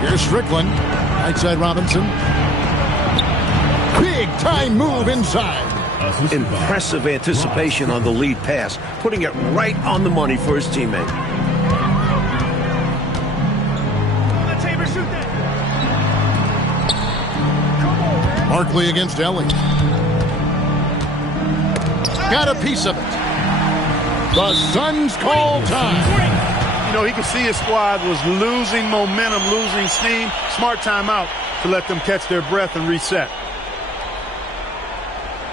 Here's Strickland. Right side Robinson. Big time move inside. Impressive anticipation on the lead pass, putting it right on the money for his teammate. Barkley against Ellie. Got a piece of it. The Suns call time. You know, he could see his squad was losing momentum, losing steam. Smart timeout to let them catch their breath and reset.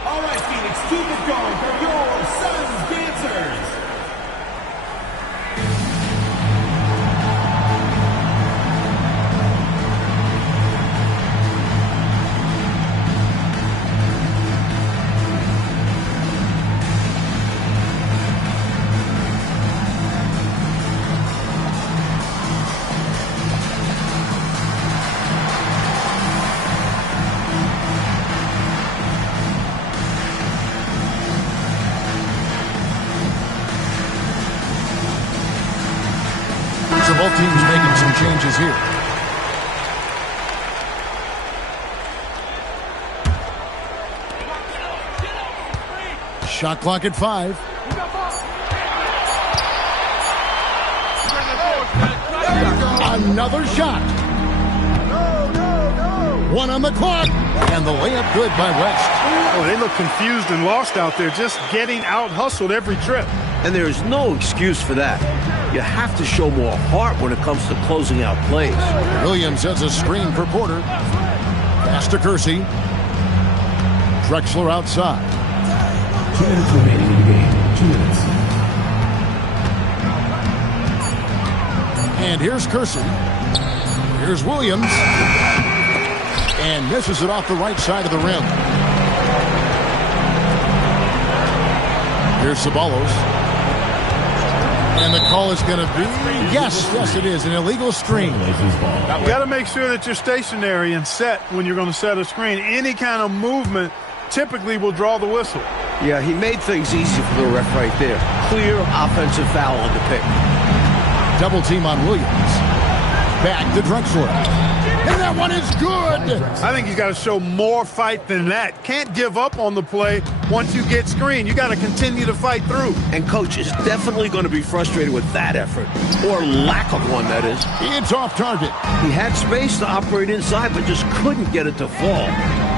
All right, Phoenix, keep it going for your Suns dancers. Both teams making some changes here. Shot clock at 5. Another shot. One on the clock. And the layup good by West. Oh, they look confused and lost out there, just getting out-hustled every trip. And there is no excuse for that. You have to show more heart when it comes to closing out plays. Williams has a screen for Porter. Pass to Kersey. Drexler outside. 2 minutes remaining in the game. 2 minutes. And here's Kersey. Here's Williams. And misses it off the right side of the rim. Here's Ceballos. And the call is going to be, yes, it is, an illegal screen. You got to make sure that you're stationary and set when you're going to set a screen. Any kind of movement typically will draw the whistle. Yeah, he made things easy for the ref right there. Clear offensive foul on the pick. Double team on Williams. Back to Drexler. And that one is good. I think he's got to show more fight than that. Can't give up on the play once you get screened. You got to continue to fight through. And coach is definitely going to be frustrated with that effort. Or lack of one, that is. It's off target. He had space to operate inside, but just couldn't get it to fall.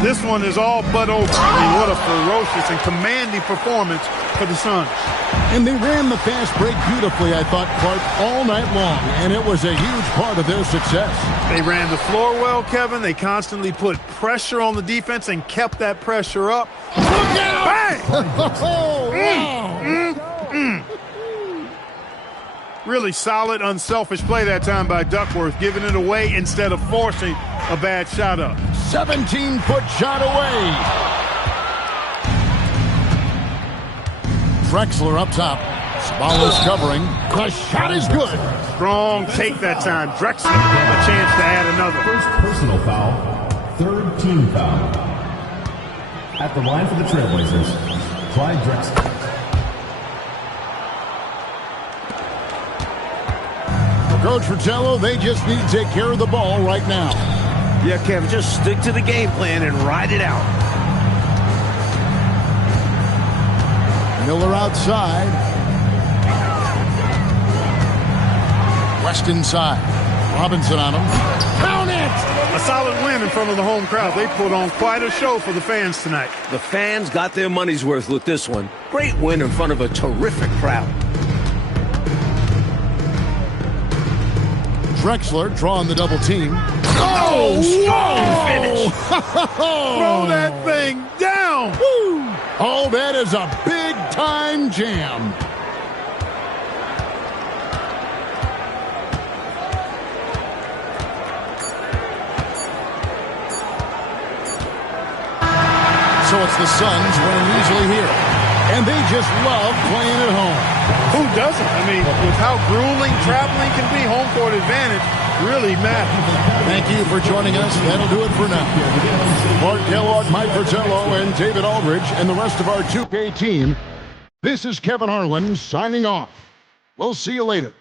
This one is all but over. I mean, what a ferocious and commanding performance for the Suns. And they ran the fast break beautifully, I thought, Clark, all night long. And it was a huge part of their success. They ran the floor well, Kevin. They constantly put pressure on the defense and kept that pressure up. Look out! Bang! Really solid, unselfish play that time by Duckworth, giving it away instead of forcing a bad shot up. 17-foot shot away. Drexler up top. Ceballos covering. The shot is good. Strong take that time. Drexler a chance to add another. First personal foul, third team foul. At the line for the Trailblazers, Clyde Drexler. Coach Fratello, they just need to take care of the ball right now. Yeah, Kevin, just stick to the game plan and ride it out. Miller outside. West inside. Robinson on him. Count it! A solid win in front of the home crowd. They put on quite a show for the fans tonight. The fans got their money's worth with this one. Great win in front of a terrific crowd. Drexler drawing the double team. Oh, strong finish. Throw that thing down. Woo! Oh, that is a big-time jam. So it's the Suns winning easily here. And they just love playing at home. Who doesn't? I mean, with how grueling traveling can be, home court advantage really matters. Thank you for joining us. That'll do it for now. For Kellogg, Mike Fratello, and David Aldridge, and the rest of our 2K team, this is Kevin Harlan signing off. We'll see you later.